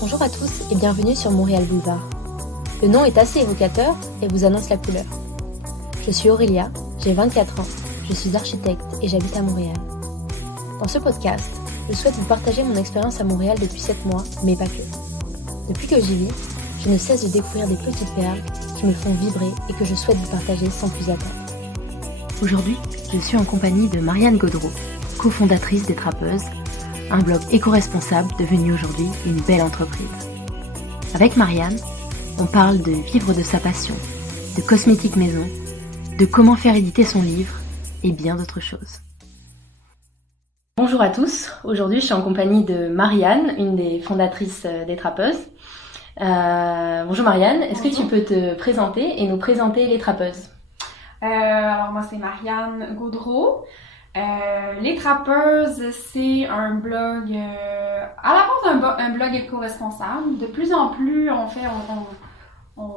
Bonjour à tous et bienvenue sur Montréal Boulevard. Le nom est assez évocateur et vous annonce la couleur. Je suis Aurélia, j'ai 24 ans, je suis architecte et j'habite à Montréal. Dans ce podcast, je souhaite vous partager mon expérience à Montréal depuis 7 mois, mais pas que. Depuis que j'y vis, je ne cesse de découvrir des petites perles qui me font vibrer et que je souhaite vous partager sans plus attendre. Aujourd'hui, je suis en compagnie de Marianne Gaudreau, cofondatrice des Trappeuses, un blog éco-responsable devenu aujourd'hui une belle entreprise. Avec Marianne, on parle de vivre de sa passion, de cosmétiques maison, de comment faire éditer son livre et bien d'autres choses. Bonjour à tous, aujourd'hui je suis en compagnie de Marianne, une des fondatrices des Trappeuses. Bonjour Marianne, est-ce que tu peux te présenter et nous présenter les Trappeuses? Alors moi c'est Marianne Gaudreau. Les Trappeuses, c'est un blog, à la base un blog éco-responsable. De plus en plus, on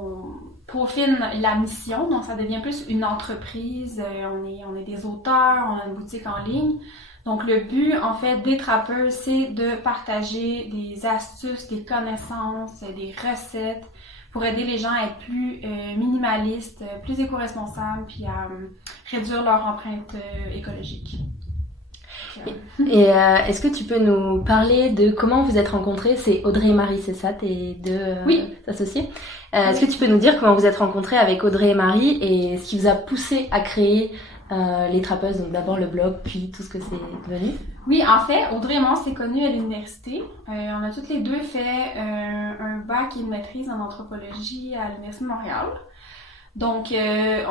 peaufine la mission, donc ça devient plus une entreprise. On est des auteurs, on a une boutique en ligne. Donc le but, en fait, des Trappeuses, c'est de partager des astuces, des connaissances, des recettes pour aider les gens à être plus minimalistes, plus éco-responsables, puis à réduire leur empreinte écologique. Et est-ce que tu peux nous parler de comment vous êtes rencontrés? C'est Audrey et Marie, c'est ça, tes deux associés? Est-ce que tu peux nous dire comment vous êtes rencontrés avec Audrey et Marie et ce qui vous a poussé à créer les Trappeuses, donc d'abord le blog, puis tout ce que c'est devenu? Oui, en fait, Audrey et moi, on s'est connus à l'université. On a toutes les deux fait un bac et une maîtrise en anthropologie à l'Université de Montréal. Donc,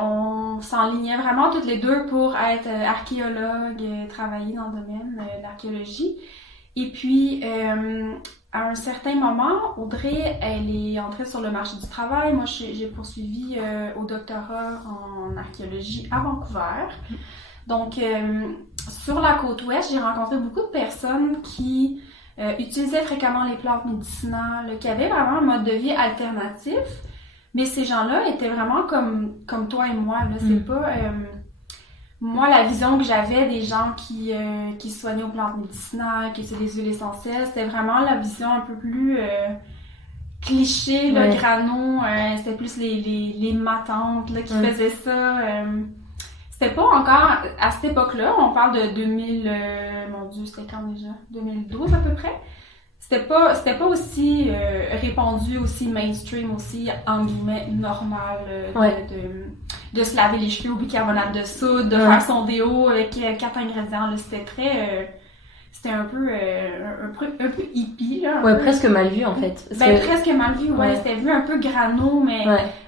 on s'enlignait vraiment toutes les deux pour être archéologues, travailler dans le domaine de l'archéologie. Et puis, à un certain moment, Audrey, elle est entrée sur le marché du travail. Moi, j'ai poursuivi au doctorat en archéologie à Vancouver. Donc, sur la côte ouest, j'ai rencontré beaucoup de personnes qui utilisaient fréquemment les plantes médicinales, qui avaient vraiment un mode de vie alternatif. Mais ces gens-là étaient vraiment comme toi et moi. Là. C'est pas... moi, la vision que j'avais des gens qui se soignaient aux plantes médicinales, qui utilisaient des huiles essentielles, c'était vraiment la vision un peu plus cliché, le grano. C'était plus les matantes là, qui faisaient ça. C'était pas encore... À cette époque-là, on parle de 2000... mon Dieu, c'était quand déjà? 2012 à peu près. C'était pas aussi répandu, aussi mainstream, aussi, en guillemets, normal de se laver les cheveux au bicarbonate de soude, de faire son déo avec 4 ingrédients. Là, c'était très... c'était un peu hippie, là. Ouais, presque mal vu, en fait. Presque mal vu, ouais. C'était vu un peu grano, mais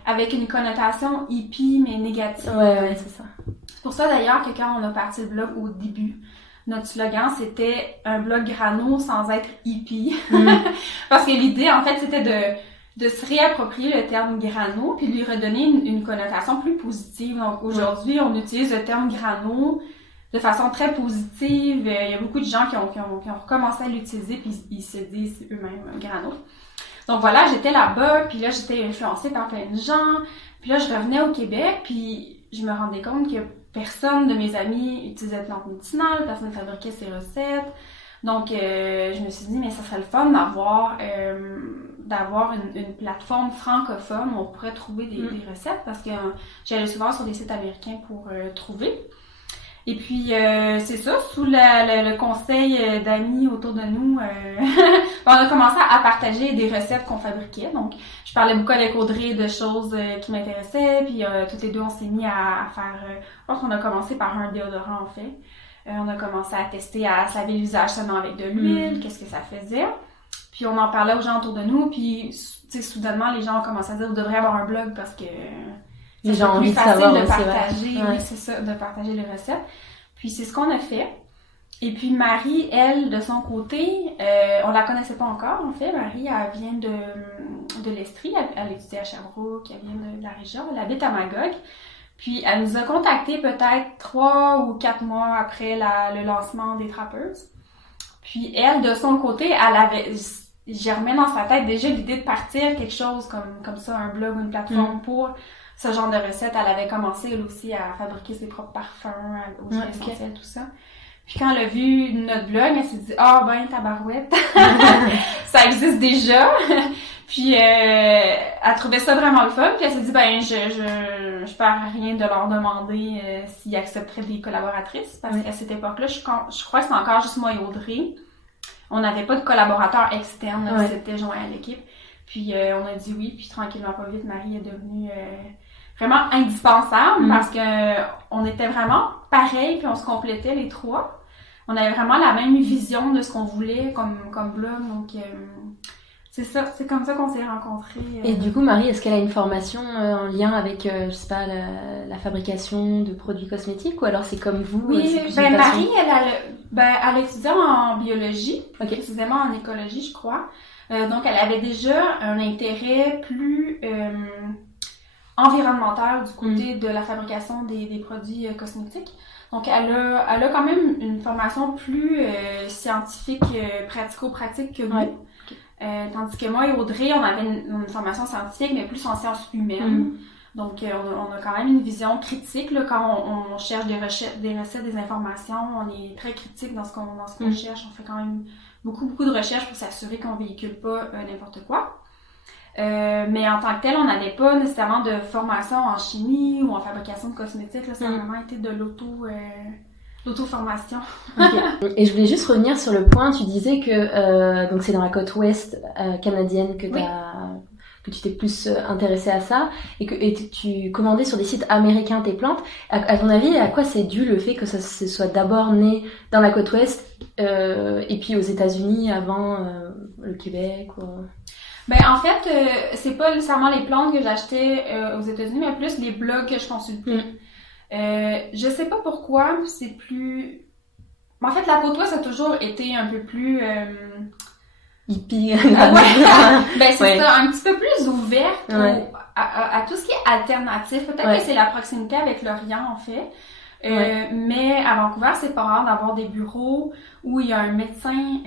avec une connotation hippie, mais négative. Ouais, c'est ça. C'est pour ça, d'ailleurs, que quand on a parti le blog au début, notre slogan, c'était un blog grano sans être hippie. Parce que l'idée, en fait, c'était de se réapproprier le terme grano puis lui redonner une connotation plus positive. Donc, aujourd'hui, on utilise le terme grano de façon très positive. Il y a beaucoup de gens qui ont recommencé à l'utiliser puis ils se disent eux-mêmes grano. Donc voilà, j'étais là-bas puis là, j'étais influencée par plein de gens. Puis là, je revenais au Québec puis je me rendais compte que personne de mes amis utilisait de plantes médicinales, personne ne fabriquait ses recettes. Donc, je me suis dit, mais ça serait le fun d'avoir une plateforme francophone où on pourrait trouver des recettes parce que j'allais souvent sur des sites américains pour trouver. Et puis, c'est ça, sous le conseil d'amis autour de nous, on a commencé à partager des recettes qu'on fabriquait. Donc, je parlais beaucoup avec Audrey de choses qui m'intéressaient, puis toutes les deux, on s'est mis à faire... je pense qu'on a commencé par un déodorant, en fait. On a commencé à tester à se laver le visage seulement avec de l'huile, qu'est-ce que ça faisait. Puis, on en parlait aux gens autour de nous, puis, tu sais, soudainement, les gens ont commencé à dire « Vous devriez avoir un blog parce que... » Les gens ont envie de savoir de partager, oui, c'est ça, de partager les recettes. Puis c'est ce qu'on a fait. Et puis Marie, elle, de son côté, on la connaissait pas encore, en fait. Marie, elle vient de l'Estrie, elle étudie à Sherbrooke, elle vient de la région, elle habite à Magog. Puis elle nous a contactés peut-être 3 ou 4 mois après le lancement des Trappeuses. Puis elle, de son côté, elle avait... germait dans sa tête déjà l'idée de partir quelque chose comme ça, un blog ou une plateforme pour ce genre de recettes. Elle avait commencé, elle aussi, à fabriquer ses propres parfums, aux huiles essentielles, tout ça. Puis quand elle a vu notre blog, elle s'est dit « Ah, ben, tabarouette! » Ça existe existe déjà. Puis elle trouvait ça vraiment le fun. Puis elle s'est dit, ben je perds rien de leur demander s'ils accepteraient des collaboratrices. Parce qu'à cette époque-là, je crois que c'est encore juste moi et Audrey. On n'avait pas de collaborateurs externes qui s'étaient joints à l'équipe. Puis on a dit oui. Puis tranquillement, pas vite, Marie est devenue vraiment indispensable parce que on était vraiment pareils. Puis on se complétait les trois. On avait vraiment la même vision de ce qu'on voulait comme blog. Donc c'est ça, c'est comme ça qu'on s'est rencontrés. Et du coup, Marie, est-ce qu'elle a une formation en lien avec, je sais pas, la fabrication de produits cosmétiques ou alors c'est comme vous? Oui, Marie, elle a étudié en biologie, précisément en écologie, je crois. Donc, elle avait déjà un intérêt plus environnemental du côté de la fabrication des produits cosmétiques. Donc, elle a quand même une formation plus scientifique, pratico-pratique que nous. Tandis que moi et Audrey, on avait une formation scientifique, mais plus en sciences humaines. Donc, on a quand même une vision critique là, quand on cherche des recettes, des informations. On est très critique dans ce qu'on cherche. On fait quand même beaucoup de recherches pour s'assurer qu'on véhicule pas n'importe quoi. Mais en tant que tel, on n'avait pas nécessairement de formation en chimie ou en fabrication de cosmétiques. Là, ça a vraiment été de l'auto-formation. Et je voulais juste revenir sur le point, tu disais que donc c'est dans la côte ouest canadienne que tu t'es plus intéressée à ça et que tu commandais sur des sites américains tes plantes. À ton avis, à quoi c'est dû le fait que ça se soit d'abord né dans la côte ouest et puis aux États-Unis avant le Québec ou... Ben en fait, c'est pas nécessairement les plantes que j'achetais aux États-Unis, mais plus les blogs que je consultais. Je sais pas pourquoi, c'est plus... En fait, la côte ouest a toujours été un peu plus... hippie. Ben c'est ça, un petit peu plus ouverte à tout ce qui est alternatif. Peut-être que c'est la proximité avec l'Orient, en fait. Mais à Vancouver, c'est pas rare d'avoir des bureaux où il y a un médecin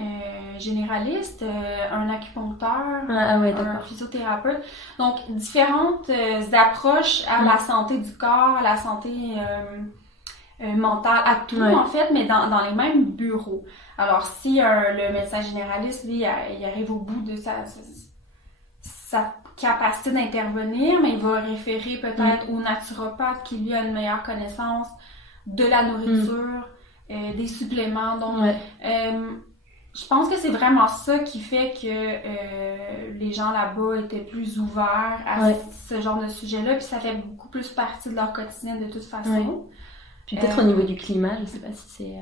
généraliste, un acupuncteur, un physiothérapeute. Donc, différentes approches à la santé du corps, à la santé mentale, à tout en fait, mais dans les mêmes bureaux. Alors, si le médecin généraliste, lui, il arrive au bout de sa capacité d'intervenir, mais il va référer peut-être au naturopathe qui, lui, a une meilleure connaissance de la nourriture, des suppléments. Donc, je pense que c'est vraiment ça qui fait que les gens là-bas étaient plus ouverts à ce genre de sujet-là, puis ça fait beaucoup plus partie de leur quotidien de toute façon. Puis peut-être au niveau du climat, je sais pas si c'est...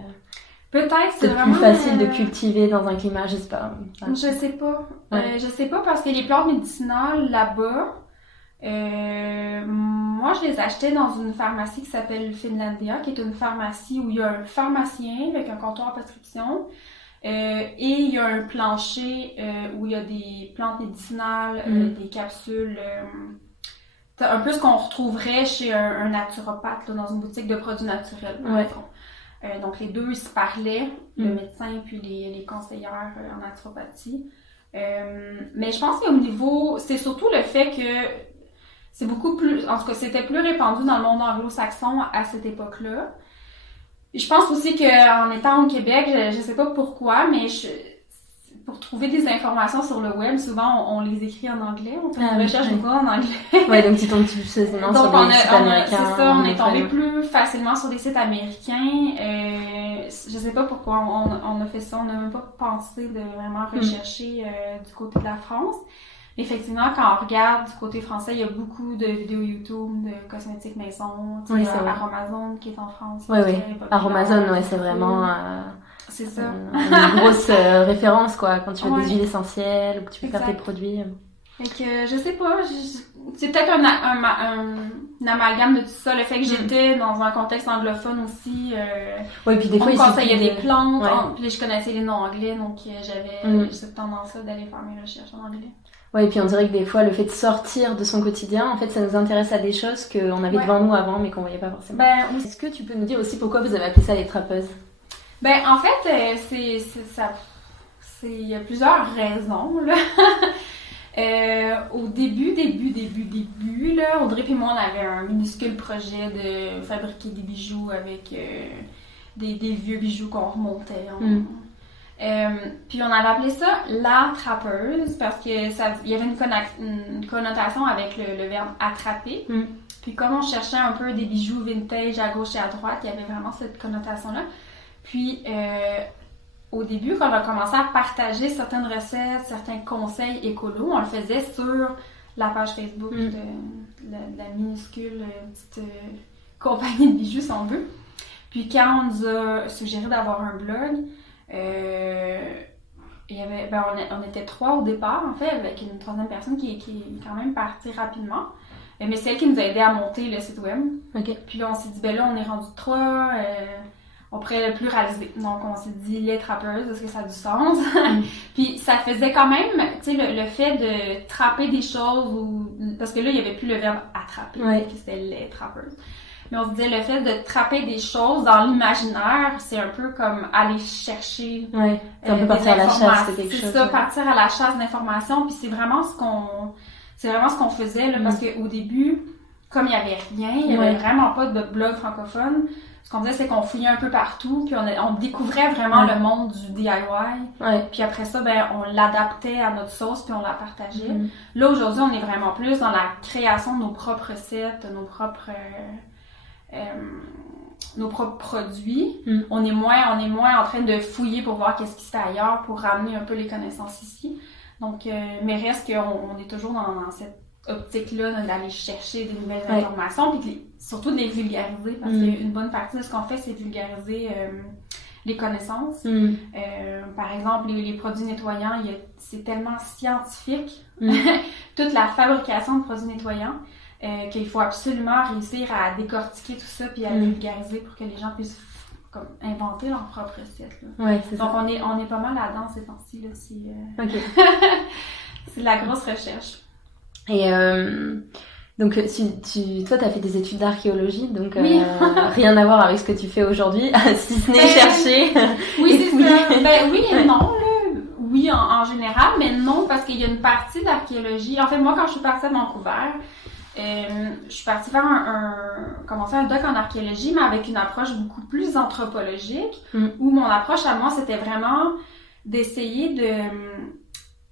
Peut-être c'est vraiment plus facile de cultiver dans un climat, je sais pas. Je sais pas. Je sais pas parce que les plantes médicinales là-bas, moi je les achetais dans une pharmacie qui s'appelle Finlandia, qui est une pharmacie où il y a un pharmacien avec un comptoir à prescription et il y a un plancher où il y a des plantes médicinales, des capsules, un peu ce qu'on retrouverait chez un naturopathe là, dans une boutique de produits naturels. Donc les deux ils se parlaient, le médecin puis les conseillères en naturopathie. Mais je pense qu'au niveau, c'est surtout le fait que c'est beaucoup plus, en tout cas c'était plus répandu dans le monde anglo-saxon à cette époque-là. Et je pense aussi qu'en étant au Québec, je sais pas pourquoi, mais pour trouver des informations sur le web, souvent on les écrit en anglais, on fait une recherche de quoi en anglais. Donc tu tombes plus facilement sur des sites américains. C'est ça, on est tombé plus facilement sur des sites américains. Je sais pas pourquoi on a fait ça, on n'a même pas pensé de vraiment rechercher du côté de la France. Effectivement, quand on regarde du côté français, il y a beaucoup de vidéos YouTube de cosmétiques maison, Aromazone qui est en France. Aromazone, c'est vraiment... c'est ça. Une grosse référence, quoi, quand tu veux des huiles essentielles ou que tu veux faire tes produits. Fait que, je sais pas, c'est peut-être un amalgame de tout ça, le fait que j'étais dans un contexte anglophone aussi. Puis des fois, on conseillait des plantes, puis je connaissais les noms anglais, donc j'avais cette tendance-là d'aller faire mes recherches en anglais. Et puis on dirait que des fois, le fait de sortir de son quotidien, en fait, ça nous intéresse à des choses qu'on avait devant nous avant, mais qu'on voyait pas forcément. Est-ce que tu peux nous dire aussi pourquoi vous avez appelé ça les trappeuses? En fait, il y a plusieurs raisons, là. Au début, là, Audrey et moi, on avait un minuscule projet de fabriquer des bijoux avec des vieux bijoux qu'on remontait. Puis on avait appelé ça la trappeuse parce que il y avait une connotation avec le verbe attraper. Puis comme on cherchait un peu des bijoux vintage à gauche et à droite, il y avait vraiment cette connotation-là. Puis au début, quand on a commencé à partager certaines recettes, certains conseils écolos, on le faisait sur la page Facebook de la minuscule petite compagnie de bijoux, si on veut. Puis quand on nous a suggéré d'avoir un blog, il y avait, on était 3 au départ, en fait, avec une 3e personne qui est quand même partie rapidement. Mais c'est elle qui nous a aidé à monter le site web. Okay. Puis là, on s'est dit, là, on est rendu 3, on pourrait le pluraliser. Donc, on s'est dit les trappeuses, est-ce que ça a du sens? Puis ça faisait quand même, tu sais, le fait de trapper des choses, parce que là, il n'y avait plus le verbe attraper, c'était les trappeuses. Mais on se disait, le fait de trapper des choses dans l'imaginaire, c'est un peu comme aller chercher c'est un peu partir à la chasse de quelque chose. C'est ça, partir à la chasse d'informations. Puis c'est vraiment ce qu'on faisait, là, parce qu'au début, comme il n'y avait rien, il n'y avait vraiment pas de blog francophone, ce qu'on faisait, c'est qu'on fouillait un peu partout, puis on découvrait vraiment le monde du DIY. Puis après ça, on l'adaptait à notre sauce, puis on la partageait. Là, aujourd'hui, on est vraiment plus dans la création de nos propres recettes, nos propres produits. On est moins en train de fouiller pour voir qu'est-ce qui se fait ailleurs, pour ramener un peu les connaissances ici. Donc, mais reste qu'on est toujours dans cette optique-là d'aller chercher des nouvelles informations, puis surtout de les vulgariser, parce qu'une bonne partie de ce qu'on fait, c'est vulgariser les connaissances. Par exemple, les produits nettoyants, c'est tellement scientifique, toute la fabrication de produits nettoyants, qu'il faut absolument réussir à décortiquer tout ça puis à le vulgariser pour que les gens puissent comme inventer leur propre recette. Donc on est pas mal là-dedans ces temps-ci. Là, c'est de la grosse recherche. Et donc toi t'as fait des études d'archéologie, donc rien à voir avec ce que tu fais aujourd'hui, si ce n'est chercher. Oui, c'est ça. Oui et non. Oui, en général, mais non, parce qu'il y a une partie d'archéologie. En fait, moi, quand je suis partie à Vancouver, je suis partie faire commencer un doc en archéologie, mais avec une approche beaucoup plus anthropologique, où mon approche à moi, c'était vraiment d'essayer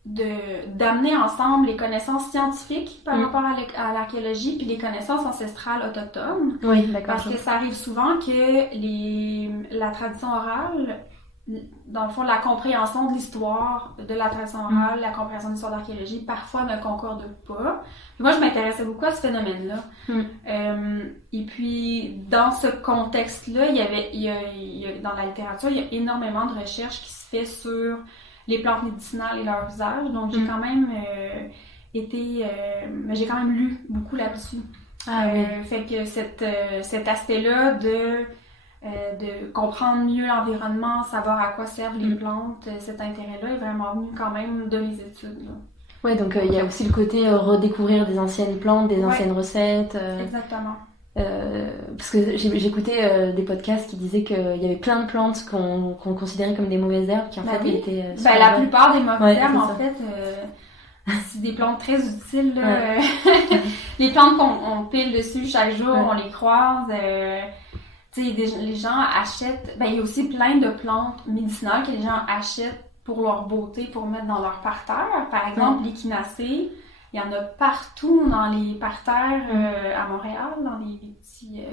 d'amener ensemble les connaissances scientifiques par rapport à l'archéologie, puis les connaissances ancestrales autochtones. Oui, d'accord. Parce que ça arrive souvent que la tradition orale, dans le fond, la compréhension de l'histoire de la tradition orale, la compréhension de l'histoire d'archéologie, parfois ne concorde pas. Puis moi, je m'intéressais beaucoup à ce phénomène-là. Et puis, dans ce contexte-là, dans la littérature, il y a énormément de recherches qui se fait sur les plantes médicinales et leur usage. Donc, j'ai quand même j'ai quand même lu beaucoup là-dessus. Fait que cet aspect-là de comprendre mieux l'environnement, savoir à quoi servent les plantes, cet intérêt-là est vraiment venu quand même de mes études. Ouais, donc il y a aussi le côté redécouvrir des anciennes plantes, des anciennes recettes. Exactement. Parce que j'écoutais des podcasts qui disaient qu'il y avait plein de plantes qu'on considérait comme des mauvaises herbes qui en fait étaient la plupart des mauvaises herbes en fait c'est des plantes très utiles là. Les plantes qu'on pile dessus chaque jour, on les croise, tu sais, les gens achètent, il y a aussi plein de plantes médicinales que les gens achètent pour leur beauté, pour mettre dans leur parterre. Par exemple, l'échinacée, il y en a partout dans les parterres à Montréal, dans les petits...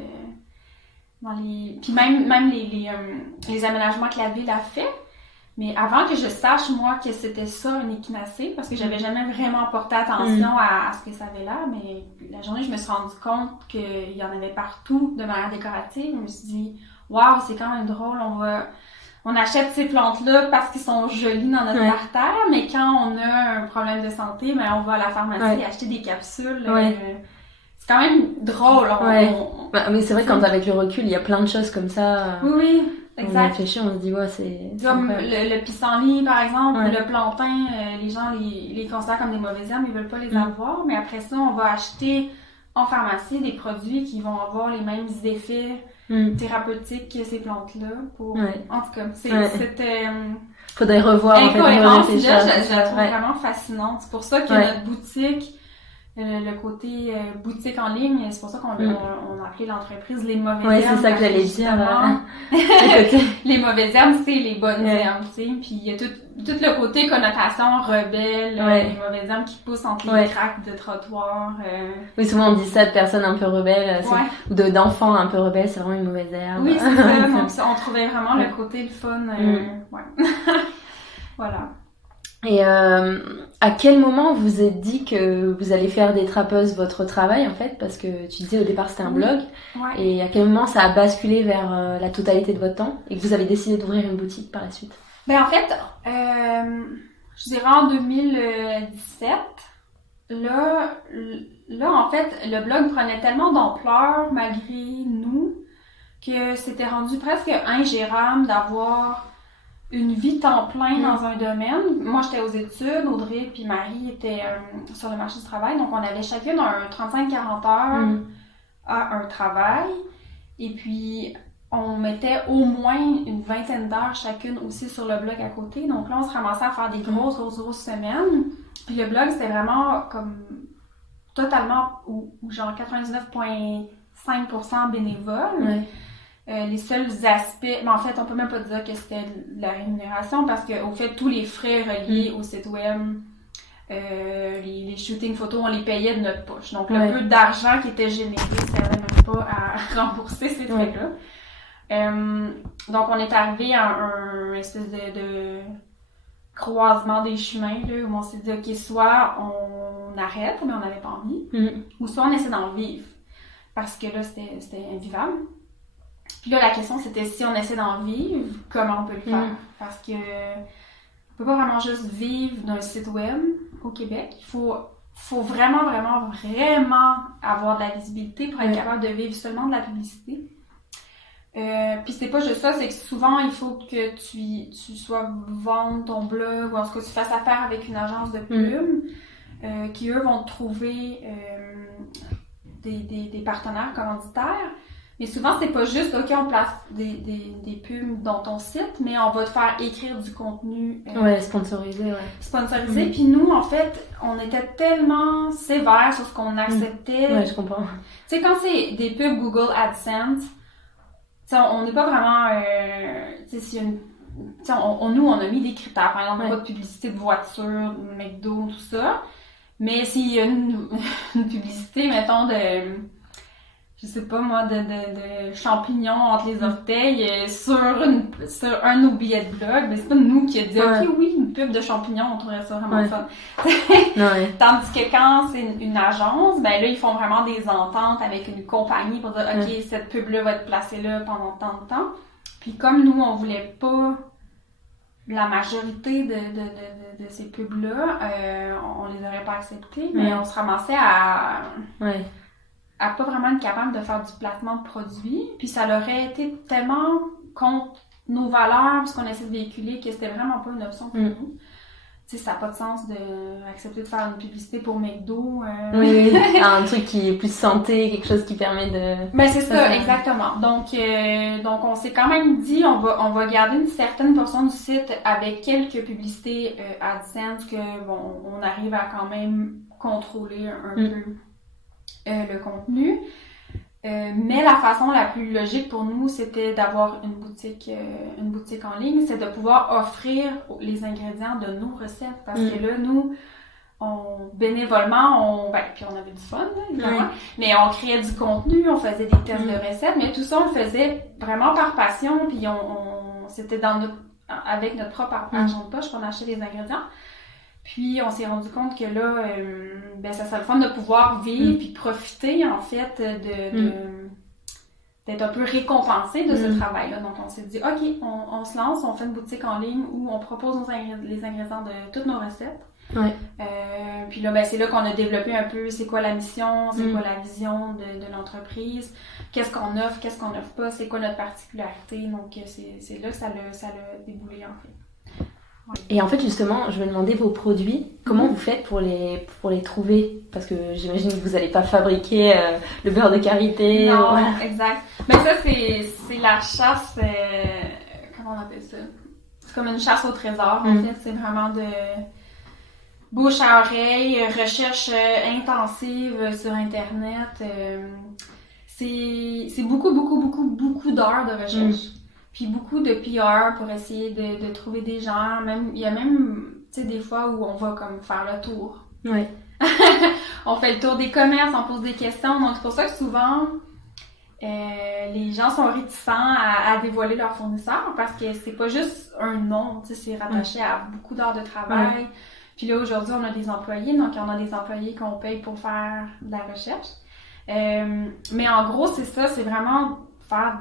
Puis même les aménagements que la ville a fait. Mais avant que je sache, moi, que c'était ça, une échinacée, parce que j'avais jamais vraiment porté attention à ce que ça avait là, mais la journée, je me suis rendu compte qu'il y en avait partout de manière décorative. Je me suis dit, waouh, c'est quand même drôle, on achète ces plantes-là parce qu'ils sont jolis dans notre parterre, mais quand on a un problème de santé, on va à la pharmacie acheter des capsules. C'est quand même drôle. Mais c'est vrai, quand avec le recul, il y a plein de choses comme ça. Oui, exact. On réfléchit, on se dit, c'est... Comme le pissenlit, par exemple, ou le plantain, les gens les considèrent comme des mauvaises herbes, ils veulent pas les avoir, mais après ça, on va acheter en pharmacie des produits qui vont avoir les mêmes effets thérapeutiques que ces plantes-là. En tout cas, c'était... Faudrait revoir, incohérence, là, je la trouve vraiment fascinante. C'est pour ça que notre boutique, le côté boutique en ligne, c'est pour ça qu'on on a appelé l'entreprise les mauvaises Ouais, herbes. c'est ça que j'allais dire. Les mauvaises herbes, c'est les bonnes herbes, tu sais. Puis il y a tout le côté connotation rebelle, les mauvaises herbes qui poussent entre les craques de trottoir. Oui, souvent on dit ça de personnes un peu rebelles, ou d'enfants un peu rebelles, c'est vraiment une mauvaise herbe. Oui, c'est ça. Donc on trouvait vraiment le côté le fun. Voilà. Et à quel moment vous vous êtes dit que vous allez faire des trappeuses votre travail en fait, parce que tu disais au départ c'était un blog, et à quel moment ça a basculé vers la totalité de votre temps et que vous avez décidé d'ouvrir une boutique par la suite? Ben en fait, je dirais en 2017, là en fait le blog prenait tellement d'ampleur malgré nous que c'était rendu presque ingérable d'avoir une vie temps plein dans un domaine. Moi, j'étais aux études, Audrey puis Marie étaient sur le marché du travail, donc on avait chacune un 35-40 heures à un travail, et puis on mettait au moins une vingtaine d'heures chacune aussi sur le blog à côté, donc là, on se ramassait à faire des grosses semaines, puis le blog, c'était vraiment comme totalement, ou genre 99,5% bénévole. Les seuls aspects, mais en fait, on peut même pas dire que c'était de la rémunération parce que au fait, tous les frais reliés au site web, les shootings photos, on les payait de notre poche. Donc, le peu d'argent qui était généré, ça servait même pas à rembourser ces frais-là. Donc, on est arrivé à un espèce de croisement des chemins, là, où on s'est dit, OK, soit on arrête, mais on n'avait pas envie, ou soit on essaie d'en vivre. Parce que là, c'était invivable. Puis là, la question, c'était si on essaie d'en vivre, comment on peut le faire? Parce que on peut pas vraiment juste vivre d'un site web au Québec. Il faut vraiment avoir de la visibilité pour être capable de vivre seulement de la publicité. Puis c'est pas juste ça, c'est que souvent, il faut que tu sois vendre ton blog, ou en tout cas, tu fasses affaire avec une agence de pub, qui, eux, vont te trouver des partenaires commanditaires. Mais souvent, c'est pas juste, OK, on place des pubs dans ton site, mais on va te faire écrire du contenu. Sponsorisé, Sponsorisé. Puis nous, en fait, on était tellement sévères sur ce qu'on acceptait. Ouais, je comprends. Tu sais, quand c'est des pubs Google AdSense, on n'est pas vraiment... tu sais, nous, on a mis des critères. Par exemple, pas de publicité de voiture, de McDo, tout ça. Mais s'il y a une publicité, mettons, je sais pas moi, de champignons entre les orteils sur un de nos billets de blog, mais c'est pas nous qui a dit OK, oui, une pub de champignons, on trouverait ça vraiment fun. Tandis que quand c'est une agence, ben là, ils font vraiment des ententes avec une compagnie pour dire OK, cette pub-là va être placée là pendant tant de temps. Puis comme nous, on voulait pas la majorité de ces pubs-là, on les aurait pas acceptées, mais on se ramassait à pas vraiment être capable de faire du placement de produits. Puis ça aurait été tellement contre nos valeurs, ce qu'on essaie de véhiculer, que c'était vraiment pas une option pour nous. Tu sais, ça n'a pas de sens d'accepter de faire une publicité pour McDo. Un truc qui est plus santé, quelque chose qui permet de... Ben c'est ça, exactement. Donc on s'est quand même dit, on va garder une certaine portion du site avec quelques publicités AdSense que, bon, on arrive à quand même contrôler un peu le contenu. Mais la façon la plus logique pour nous, c'était d'avoir une boutique en ligne, c'est de pouvoir offrir les ingrédients de nos recettes. Parce que là, nous, bénévolement, puis on avait du fun, là, évidemment, mais on créait du contenu, on faisait des tests de recettes, mais tout ça, on le faisait vraiment par passion, puis c'était avec notre propre argent de poche qu'on achetait les ingrédients. Puis, on s'est rendu compte que là, ça serait le fun de pouvoir vivre puis profiter, en fait, d'être un peu récompensé de ce travail-là. Donc, on s'est dit, OK, on se lance, on fait une boutique en ligne où on propose les ingrédients de toutes nos recettes. Puis là, c'est là qu'on a développé un peu c'est quoi la mission, c'est quoi la vision de l'entreprise, qu'est-ce qu'on offre pas, c'est quoi notre particularité. Donc, c'est là que ça l'a déboulé, en fait. Et en fait, justement, je me demandais vos produits, comment vous faites pour les trouver? Parce que j'imagine que vous n'allez pas fabriquer le beurre de karité. Non, exact. Mais ça, c'est la chasse, comment on appelle ça? C'est comme une chasse au trésor, en fait. C'est vraiment bouche à oreille, recherche intensive sur Internet. C'est beaucoup d'heures de recherche. Puis beaucoup de PR pour essayer de trouver des gens. Même, il y a même, tu sais, des fois où on va comme faire le tour. Ouais. On fait le tour des commerces, on pose des questions. Donc, c'est pour ça que souvent, les gens sont réticents à dévoiler leurs fournisseurs parce que c'est pas juste un nom, tu sais, c'est rattaché à beaucoup d'heures de travail. Puis là, aujourd'hui, on a des employés, donc on a des employés qu'on paye pour faire de la recherche. Mais en gros, c'est ça, c'est vraiment faire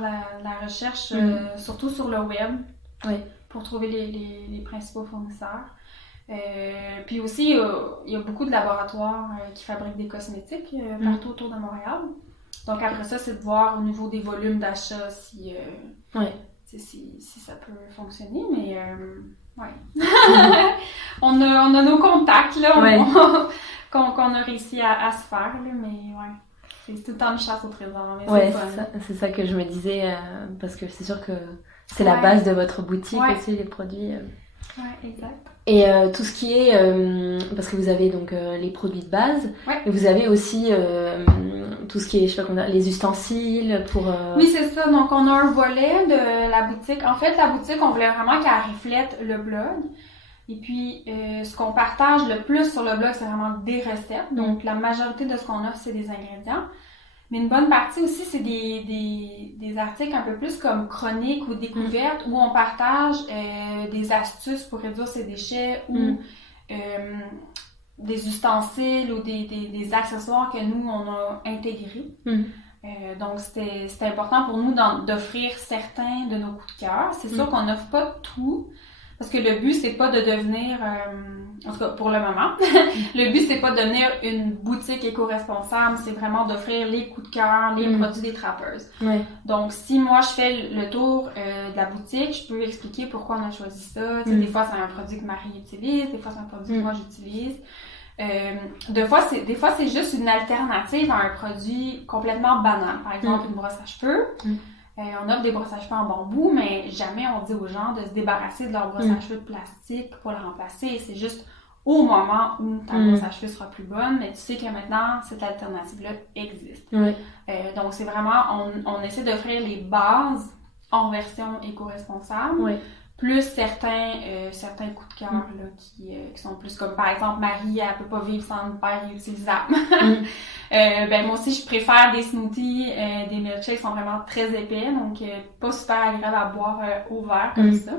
la recherche, surtout sur le web, pour trouver les principaux fournisseurs. Puis aussi, il y a beaucoup de laboratoires qui fabriquent des cosmétiques partout autour de Montréal. Donc après ça, c'est de voir au niveau des volumes d'achat si ça peut fonctionner. Mais on a nos contacts là, qu'on a réussi à se faire, là, mais c'est tout le temps une chasse au trésor. Mais c'est ça que je me disais, parce que c'est sûr que c'est la base de votre boutique aussi, les produits. Ouais, exact. Et tout ce qui est, parce que vous avez donc les produits de base, et vous avez aussi tout ce qui est, je sais pas comment dire, les ustensiles pour... Oui, c'est ça. Donc, on a un volet de la boutique. En fait, la boutique, on voulait vraiment qu'elle reflète le blog. Et puis, ce qu'on partage le plus sur le blog, c'est vraiment des recettes. Donc, la majorité de ce qu'on offre, c'est des ingrédients. Mais une bonne partie aussi, c'est des articles un peu plus comme chroniques ou découvertes où on partage des astuces pour réduire ses déchets ou des ustensiles ou des accessoires que nous, on a intégrés. Donc, c'était important pour nous d'offrir certains de nos coups de cœur. C'est sûr qu'on n'offre pas tout. Parce que le but, c'est pas de devenir, en tout cas pour le moment, le but, c'est pas de devenir une boutique éco-responsable, c'est vraiment d'offrir les coups de cœur, les produits des trappeuses. Donc, si moi, je fais le tour de la boutique, je peux expliquer pourquoi on a choisi ça. Des fois, c'est un produit que Marie utilise, des fois, c'est un produit que moi, j'utilise. Des fois, c'est juste une alternative à un produit complètement banal. Par exemple, une brosse à cheveux. On offre des brosses à cheveux en bambou, mais jamais on dit aux gens de se débarrasser de leur brosse à cheveux de plastique pour la remplacer. C'est juste au moment où ta brosse à cheveux sera plus bonne, mais tu sais que maintenant, cette alternative-là existe. Donc, c'est vraiment, on essaie d'offrir les bases en version éco-responsable, plus certains coups de cœur là, qui sont plus comme, par exemple, Marie, elle peut pas vivre sans une paire réutilisable. Moi aussi, je préfère des smoothies, des milkshakes sont vraiment très épais, donc pas super agréable à boire au verre comme ça.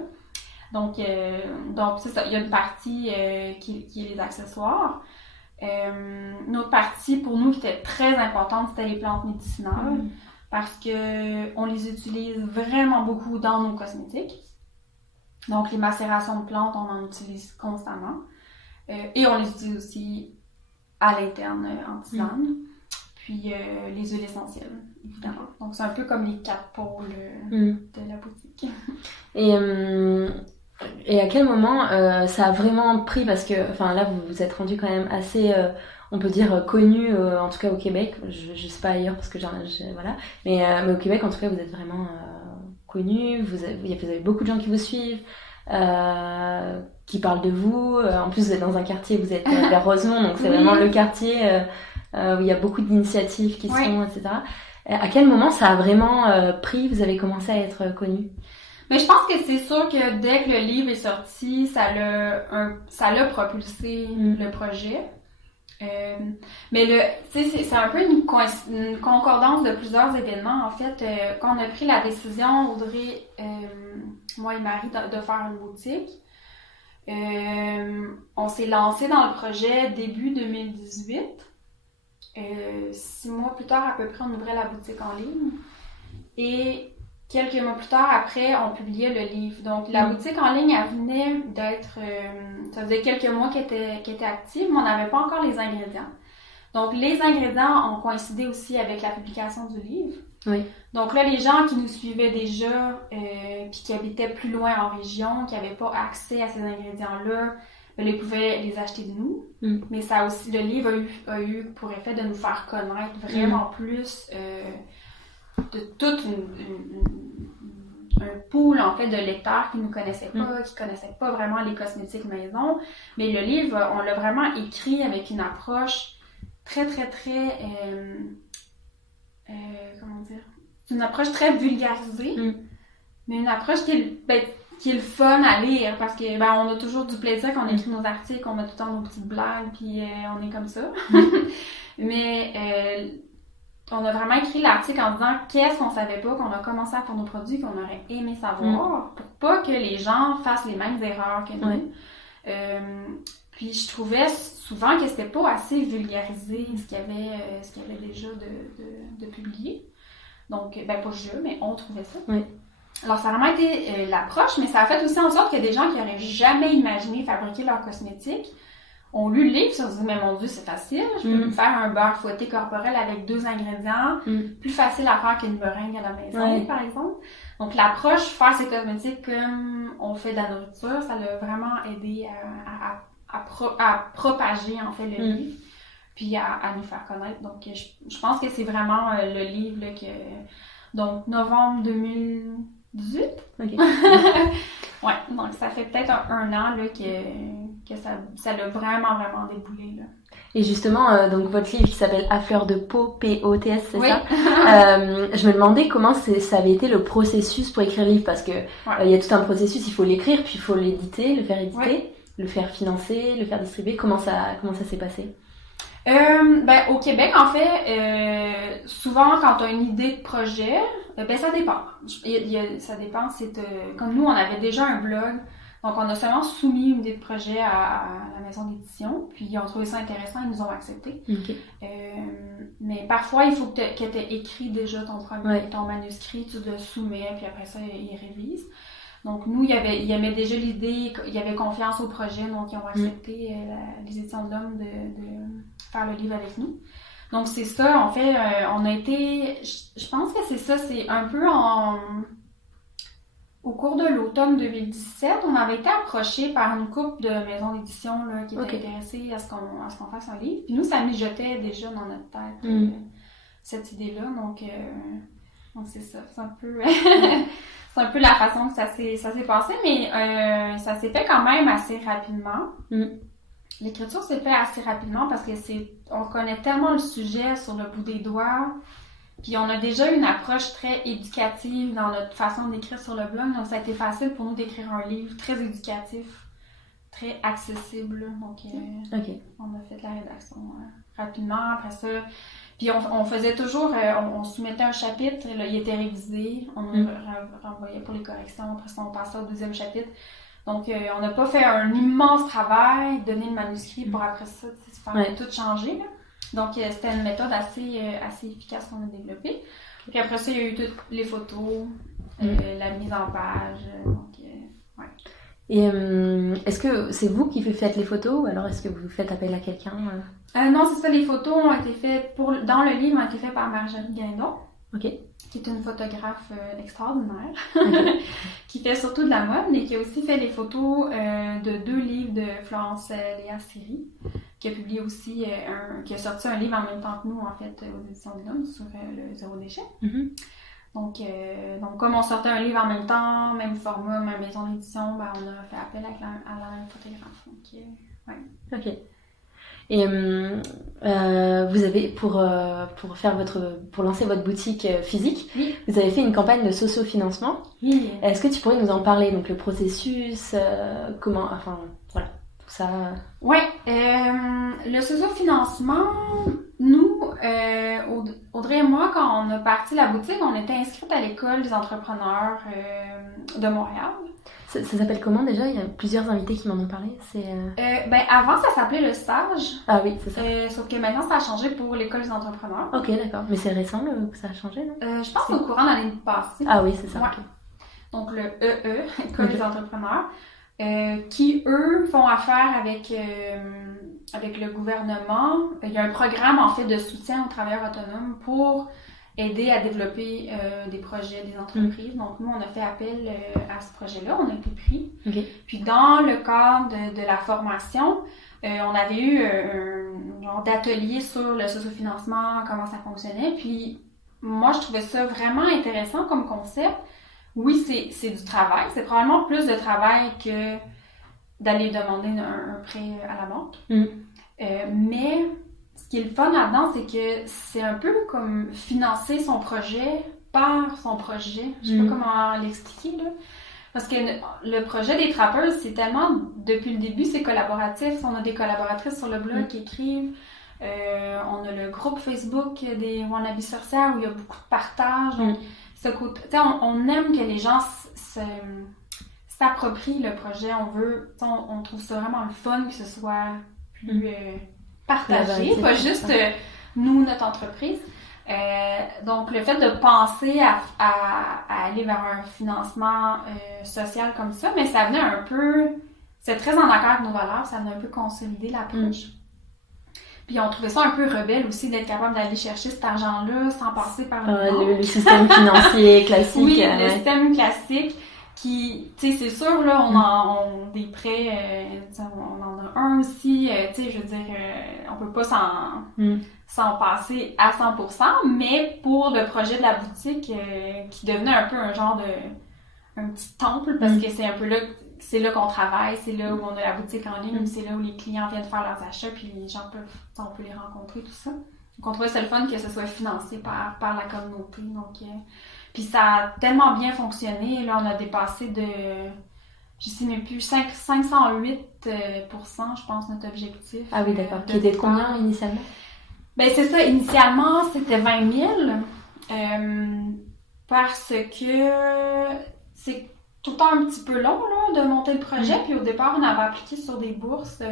Donc c'est ça, il y a une partie qui est les accessoires. Une autre partie pour nous qui était très importante, c'était les plantes médicinales, parce que on les utilise vraiment beaucoup dans nos cosmétiques. Donc, les macérations de plantes, on en utilise constamment. Et on les utilise aussi à l'interne en tisane. Puis, les huiles essentielles, évidemment. Donc, c'est un peu comme les 4 pôles de la boutique. Et à quel moment ça a vraiment pris, parce que, enfin là, vous vous êtes rendu quand même assez, on peut dire, connu, en tout cas au Québec. Je sais pas ailleurs, parce que voilà. Mais au Québec, en tout cas, vous êtes vraiment... connu, vous avez beaucoup de gens qui vous suivent, qui parlent de vous. En plus, vous êtes dans un quartier, vous êtes vers Rosemont, donc c'est vraiment le quartier où il y a beaucoup d'initiatives qui sont, etc. À quel moment ça a vraiment pris, vous avez commencé à être connu? Mais je pense que c'est sûr que dès que le livre est sorti, ça l'a propulsé le projet. Mais c'est un peu une concordance de plusieurs événements. En fait, quand on a pris la décision, Audrey, moi et Marie, de faire une boutique, on s'est lancé dans le projet début 2018. 6 mois plus tard, à peu près, on ouvrait la boutique en ligne. Et quelques mois plus tard, après, on publiait le livre. Donc, la boutique en ligne, elle venait d'être... ça faisait quelques mois qu'elle était active, mais on n'avait pas encore les ingrédients. Donc, les ingrédients ont coïncidé aussi avec la publication du livre. Donc là, les gens qui nous suivaient déjà, puis qui habitaient plus loin en région, qui n'avaient pas accès à ces ingrédients-là, ils pouvaient les acheter de nous. Mais ça aussi, le livre a eu pour effet de nous faire connaître vraiment plus... de toute pool, en fait, de lecteurs qui nous connaissaient pas, qui connaissaient pas vraiment les cosmétiques maison. Mais le livre, on l'a vraiment écrit avec une approche très, très, très... comment dire? Une approche très vulgarisée, mais une approche qui est le fun à lire, parce que on a toujours du plaisir quand on écrit nos articles, on met tout le temps nos petites blagues, puis on est comme ça. Mais on a vraiment écrit l'article en disant qu'est-ce qu'on savait pas, qu'on a commencé à faire nos produits, qu'on aurait aimé savoir, pour pas que les gens fassent les mêmes erreurs que nous. Puis je trouvais souvent que c'était pas assez vulgarisé ce qu'il y avait déjà de publié. Donc, pas je, mais on trouvait ça. Oui. Alors, ça a vraiment été l'approche, mais ça a fait aussi en sorte que des gens qui n'auraient jamais imaginé fabriquer leurs cosmétiques ont lu le livre, ils se sont dit, mais mon Dieu, c'est facile, je peux me faire un beurre fouetté corporel avec 2 ingrédients, plus facile à faire qu'une meringue à la maison, par exemple. Donc, l'approche, faire ces cosmétiques comme on fait de la nourriture, ça l'a vraiment aidé à propager, en fait, le livre, puis à nous faire connaître. Donc, je pense que c'est vraiment le livre là, donc, novembre 2018. OK. Ouais, donc ça fait peut-être un an là, que ça l'a vraiment, vraiment déboulé. Là. Et justement, donc votre livre qui s'appelle À fleur de peau, P-O-T-S, c'est ça? Je me demandais comment ça avait été le processus pour écrire le livre, parce que il y a tout un processus, il faut l'écrire, puis il faut l'éditer, le faire éditer, le faire financer, le faire distribuer. Comment ça s'est passé? Au Québec, en fait, souvent quand tu as une idée de projet, ça dépend. Ça dépend, comme nous, on avait déjà un blog, donc on a seulement soumis une idée de projet à la maison d'édition, puis ils ont trouvé ça intéressant, ils nous ont accepté. Okay. Mais parfois, il faut que tu aies écrit déjà ton manuscrit, tu le soumets, puis après ça, ils révisent. Donc, nous, ils aimaient déjà l'idée, ils avaient confiance au projet, donc ils ont accepté les éditions de l'Homme de faire le livre avec nous. Donc, c'est ça, en fait, on a été... Je pense que c'est ça, c'est un peu au cours de l'automne 2017, on avait été approchés par une couple de maisons d'édition là, qui étaient intéressées à ce qu'on fasse un livre. Puis nous, ça mijotait déjà dans notre tête, cette idée-là. Donc c'est ça, c'est un peu... C'est un peu la façon que ça s'est passé, mais ça s'est fait quand même assez rapidement. L'écriture s'est fait assez rapidement parce que on connaît tellement le sujet sur le bout des doigts, puis on a déjà une approche très éducative dans notre façon d'écrire sur le blog, donc ça a été facile pour nous d'écrire un livre très éducatif, très accessible. Donc on a fait la rédaction rapidement. Après ça, puis on faisait toujours, on soumettait un chapitre, là, il était révisé, on nous renvoyait pour les corrections, après ça on passait au 2e chapitre. Donc on n'a pas fait un immense travail, donner le manuscrit pour après ça faire tout changer. Là. Donc c'était une méthode assez efficace qu'on a développée. Puis après ça, il y a eu toutes les photos, la mise en page, Et est-ce que c'est vous qui faites les photos, ou alors est-ce que vous faites appel à quelqu'un? Non, c'est ça, les photos ont été faites, dans le livre, ont été faites par Marjorie Guindon, qui est une photographe extraordinaire, qui fait surtout de la mode, mais qui a aussi fait les photos de 2 livres de Florence Léa Siri, qui a publié aussi, qui a sorti un livre en même temps que nous, en fait, aux éditions de l'Homme, sur le zéro déchet. Donc, comme on sortait un livre en même temps, même format, même maison d'édition, on a fait appel à la même photographe. Donc, OK. Et vous avez, pour lancer votre boutique physique, vous avez fait une campagne de socio-financement. Oui. Est-ce que tu pourrais nous en parler? Donc, le processus, comment, enfin, voilà, tout ça. Oui. Le socio-financement, nous, Audrey et moi, quand on a parti la boutique, on était inscrites à l'école des entrepreneurs de Montréal. Ça s'appelle comment déjà? Il y a plusieurs invités qui m'en ont parlé. Avant, ça s'appelait le stage. Ah oui, c'est ça. Sauf que maintenant, ça a changé pour l'école des entrepreneurs. Ok, d'accord. Mais c'est récent que ça a changé, non? Je pense au courant de l'année passée. Ah oui, c'est ça. Ouais. Okay. Donc le École des entrepreneurs, qui, eux, font affaire avec le gouvernement. Il y a un programme, en fait, de soutien aux travailleurs autonomes pour aider à développer des projets, des entreprises. Donc, nous, on a fait appel à ce projet-là. On a été pris. Puis, dans le cadre de la formation, on avait eu un genre d'atelier sur le sociofinancement, comment ça fonctionnait. Puis, moi, je trouvais ça vraiment intéressant comme concept Oui, c'est du travail. C'est probablement plus de travail que d'aller demander un prêt à la banque. Mais ce qui est le fun là-dedans, c'est que c'est un peu comme financer son projet par son projet. Je sais pas comment l'expliquer, là. Parce que le projet des trappeuses, c'est tellement, depuis le début, c'est collaboratif. On a des collaboratrices sur le blog qui écrivent. On a le groupe Facebook des Wannabe sorcières où il y a beaucoup de partage. Donc, on aime que les gens s'approprient le projet. On trouve ça vraiment le fun que ce soit plus partagé, pas juste nous, notre entreprise. Donc, le fait de penser à aller vers un financement social comme ça, mais ça venait un peu... C'est très en accord avec nos valeurs, ça venait un peu consolider l'approche. Puis on trouvait ça un peu rebelle aussi d'être capable d'aller chercher cet argent-là sans passer par le système financier classique. Oui, le système classique qui, tu sais, c'est sûr, là, on a des prêts, on en a un aussi, tu sais, je veux dire, on peut pas s'en passer à 100%, mais pour le projet de la boutique qui devenait un peu un genre un petit temple, parce que c'est un peu là, c'est là qu'on travaille, c'est là où on a la boutique en ligne, c'est là où les clients viennent faire leurs achats, puis les gens on peut les rencontrer, tout ça. Donc on trouvait ça le fun que ce soit financé par la communauté, donc... Puis ça a tellement bien fonctionné, là on a dépassé de, je sais même plus, 508%, je pense, notre objectif. Ah oui, d'accord. Qui était de combien initialement? Ben c'est ça, initialement c'était 20 000, parce que c'est tout le temps un petit peu long là, de monter le projet, puis au départ on avait appliqué sur des bourses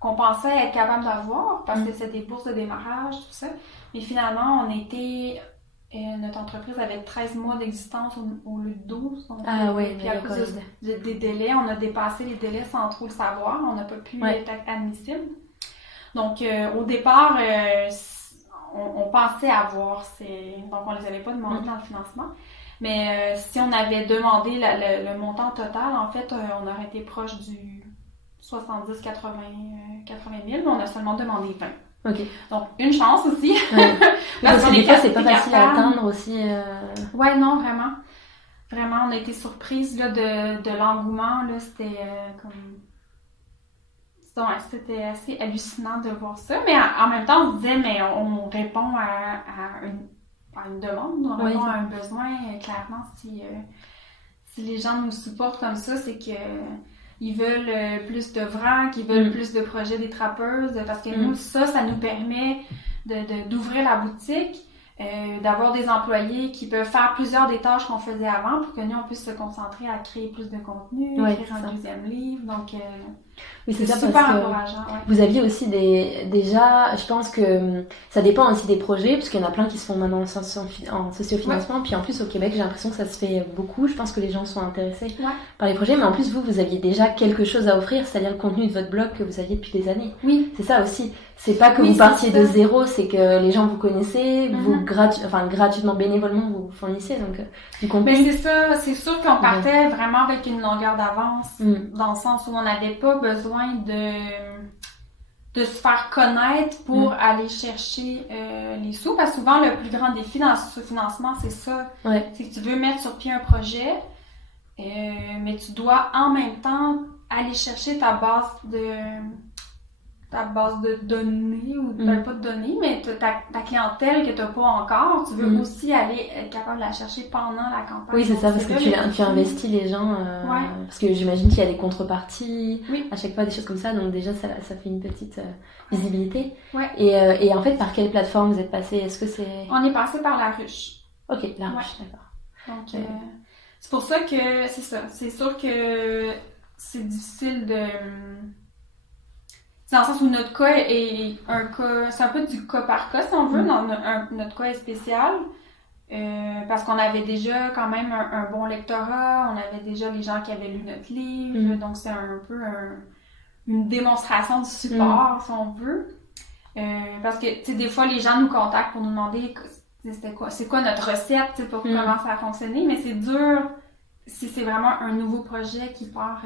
qu'on pensait être capable d'avoir, parce que c'était des bourses de démarrage, tout ça, mais finalement on était... notre entreprise avait 13 mois d'existence au lieu de 12. Donc, puis à cause des délais, on a dépassé les délais sans trop le savoir. On n'a pas pu être admissible. Donc, au départ, on pensait avoir donc on les avait pas demandé dans le financement. Mais si on avait demandé le montant total, en fait, on aurait été proche du 70, 80 000, mais on a seulement demandé 20. Ok. Donc, une chance aussi. Parce que des fois, c'est pas facile à atteindre aussi. Ouais, non, vraiment. Vraiment, on a été surprise là, de l'engouement. Là, c'était c'était assez hallucinant de voir ça. Mais en même temps, on se disait, mais on répond à une demande, on répond à un besoin. Clairement, si les gens nous supportent comme ça, c'est que ils veulent plus de vrac, ils veulent plus de projets des trappeuses, parce que nous, ça nous permet d'ouvrir la boutique, d'avoir des employés qui peuvent faire plusieurs des tâches qu'on faisait avant pour que nous, on puisse se concentrer à créer plus de contenu, écrire un deuxième livre. Donc, oui, c'est super encourageant. Vous aviez aussi déjà, je pense que ça dépend aussi des projets, parce qu'il y en a plein qui se font maintenant en sociofinancement, puis en plus au Québec, j'ai l'impression que ça se fait beaucoup. Je pense que les gens sont intéressés par les projets, mais en plus vous aviez déjà quelque chose à offrir, c'est-à-dire le contenu de votre blog que vous aviez depuis des années. Oui. C'est ça aussi. C'est pas que vous partiez de zéro, c'est que les gens vous connaissaient, vous gratuitement, bénévolement vous fournissez donc du contenu. Mais c'est ça, c'est sûr qu'on partait vraiment avec une longueur d'avance, dans le sens où on n'avait pas besoin de se faire connaître pour aller chercher les sous, parce que souvent le plus grand défi dans ce financement, c'est ça. C'est que tu veux mettre sur pied un projet, mais tu dois en même temps aller chercher ta base de données, ou pas de données, mais ta clientèle que tu n'as pas encore, tu veux aussi aller être capable de la chercher pendant la campagne. Oui, c'est ça, parce que tu investis les gens, parce que j'imagine qu'il y a des contreparties, à chaque fois des choses comme ça, donc déjà ça fait une petite visibilité. Et en fait, par quelle plateforme vous êtes passé? Est-ce que c'est... On est passé par La Ruche. Ok, La Ruche, d'accord. Donc, c'est pour ça que c'est ça. C'est sûr que c'est difficile de... C'est dans le sens où notre cas est un cas... C'est un peu du cas par cas, si on veut. Notre cas est spécial. Parce qu'on avait déjà quand même un bon lectorat. On avait déjà les gens qui avaient lu notre livre. Donc, c'est un peu une démonstration du support, si on veut. Parce que, tu sais, des fois, les gens nous contactent pour nous demander c'est quoi notre recette pour comment ça a fonctionné. Mais c'est dur si c'est vraiment un nouveau projet qui part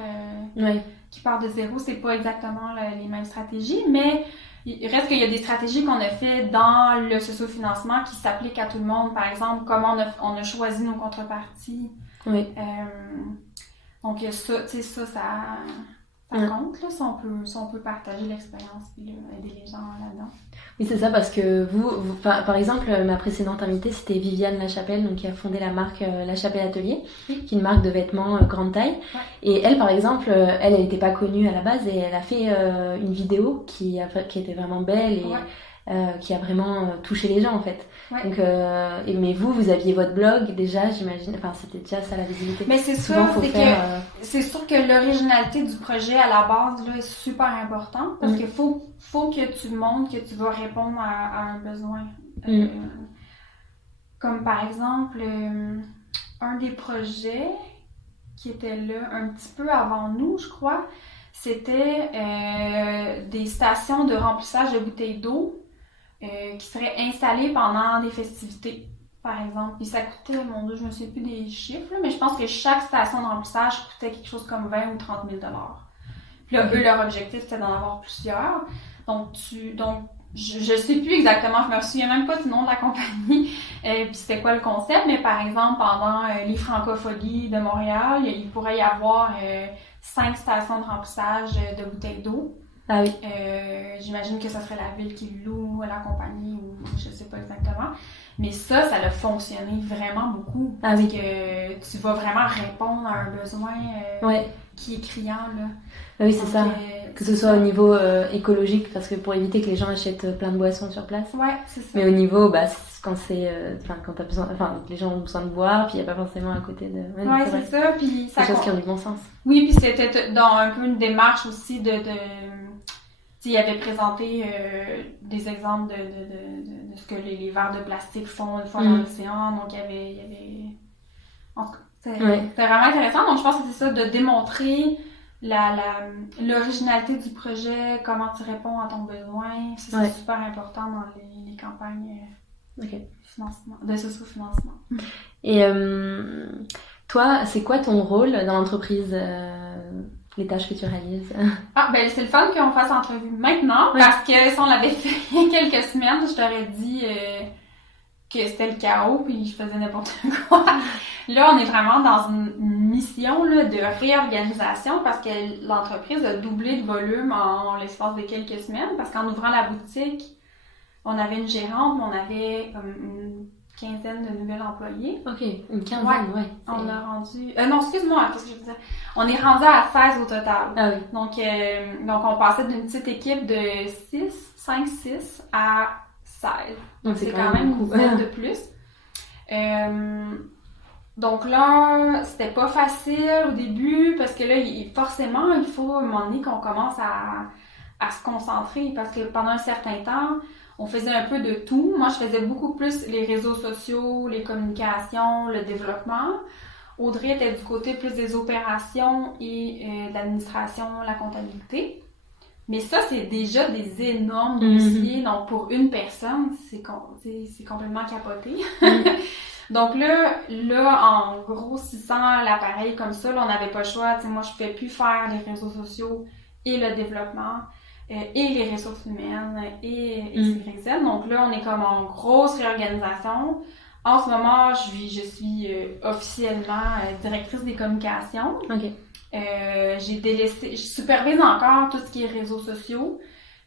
de zéro. C'est pas exactement les mêmes stratégies, mais il reste qu'il y a des stratégies qu'on a fait dans le socio-financement qui s'appliquent à tout le monde. Par exemple, comment on a choisi nos contreparties. Oui. Donc ça, tu sais, ça compte, là, si on peut partager l'expérience et aider les gens là-dedans. Oui, c'est ça, parce que vous par exemple, ma précédente invitée, c'était Viviane Lachapelle, donc qui a fondé la marque Lachapelle Atelier, qui est une marque de vêtements grande taille. Ouais. Et elle, par exemple, elle n'était pas connue à la base et elle a fait une vidéo qui était vraiment belle et qui a vraiment touché les gens, en fait. Ouais. Donc, mais vous aviez votre blog déjà, j'imagine. Enfin, c'était déjà ça la visibilité. Mais c'est sûr, c'est sûr que l'originalité du projet à la base là est super importante parce qu'il faut que tu montres que tu vas répondre à un besoin. Comme par exemple, un des projets qui était là un petit peu avant nous, je crois, c'était des stations de remplissage de bouteilles d'eau. Qui seraient installés pendant des festivités, par exemple. Puis ça coûtait, mon Dieu, je ne sais plus des chiffres, là, mais je pense que chaque station de remplissage coûtait quelque chose comme 20 ou 30 000 $. Puis là, eux, leur objectif, c'était d'en avoir plusieurs. Donc, je sais plus exactement, je me souviens même pas du nom de la compagnie, puis c'était quoi le concept, mais par exemple, pendant les Francopholies de Montréal, il pourrait y avoir 5 stations de remplissage de bouteilles d'eau. Ah oui. J'imagine que ça serait la ville qui loue la compagnie ou je sais pas exactement. Mais ça a fonctionné vraiment beaucoup. Ah oui. Parce que tu vas vraiment répondre à un besoin qui est criant, là. Oui, c'est ça. Que ce soit au niveau écologique, parce que pour éviter que les gens achètent plein de boissons sur place. Ouais, c'est ça. Mais au niveau, quand t'as besoin, les gens ont besoin de boire, puis il n'y a pas forcément à côté de... Ouais, c'est ça. Puis ça des choses qui ont du bon sens. Oui, puis c'était dans un peu une démarche aussi de il avait présenté des exemples de ce que les verres de plastique font dans l'océan. Donc, il y avait... En tout cas, c'était vraiment intéressant. Donc, je pense que c'est ça, de démontrer l'originalité du projet, comment tu réponds à ton besoin. C'est super important dans les campagnes de socio-financement. Et toi, c'est quoi ton rôle dans l'entreprise les tâches que tu réalises? Ben c'est le fun qu'on fasse l'entrevue maintenant, parce que si on l'avait fait il y a quelques semaines, je t'aurais dit que c'était le chaos puis je faisais n'importe quoi. Là, on est vraiment dans une mission là, de réorganisation parce que l'entreprise a doublé de volume en l'espace de quelques semaines, parce qu'en ouvrant la boutique, on avait une gérante, mais on avait comme une quinzaine de nouvelles employés. OK, une quinzaine, On a rendu... non, excuse-moi, qu'est-ce que je veux dire? On est rendu à 16 au total. Ah oui. Donc on passait d'une petite équipe de 5-6 à 16. Donc c'est quand même une dizaine de plus. Donc là, c'était pas facile au début, parce que là, forcément, il faut à un moment donné qu'on commence à se concentrer, parce que pendant un certain temps, on faisait un peu de tout. Moi, je faisais beaucoup plus les réseaux sociaux, les communications, le développement. Audrey était du côté plus des opérations et de l'administration, la comptabilité. Mais ça, c'est déjà des énormes dossiers. Donc, pour une personne, c'est complètement capoté. Donc là, en grossissant l'appareil comme ça, là, on n'avait pas le choix. T'sais, moi, je ne pouvais plus faire les réseaux sociaux et le développement. Et les ressources humaines et XYZ. Donc là, on est comme en grosse réorganisation. En ce moment, je suis officiellement directrice des communications. Okay. J'ai délaissé, je supervise encore tout ce qui est réseaux sociaux.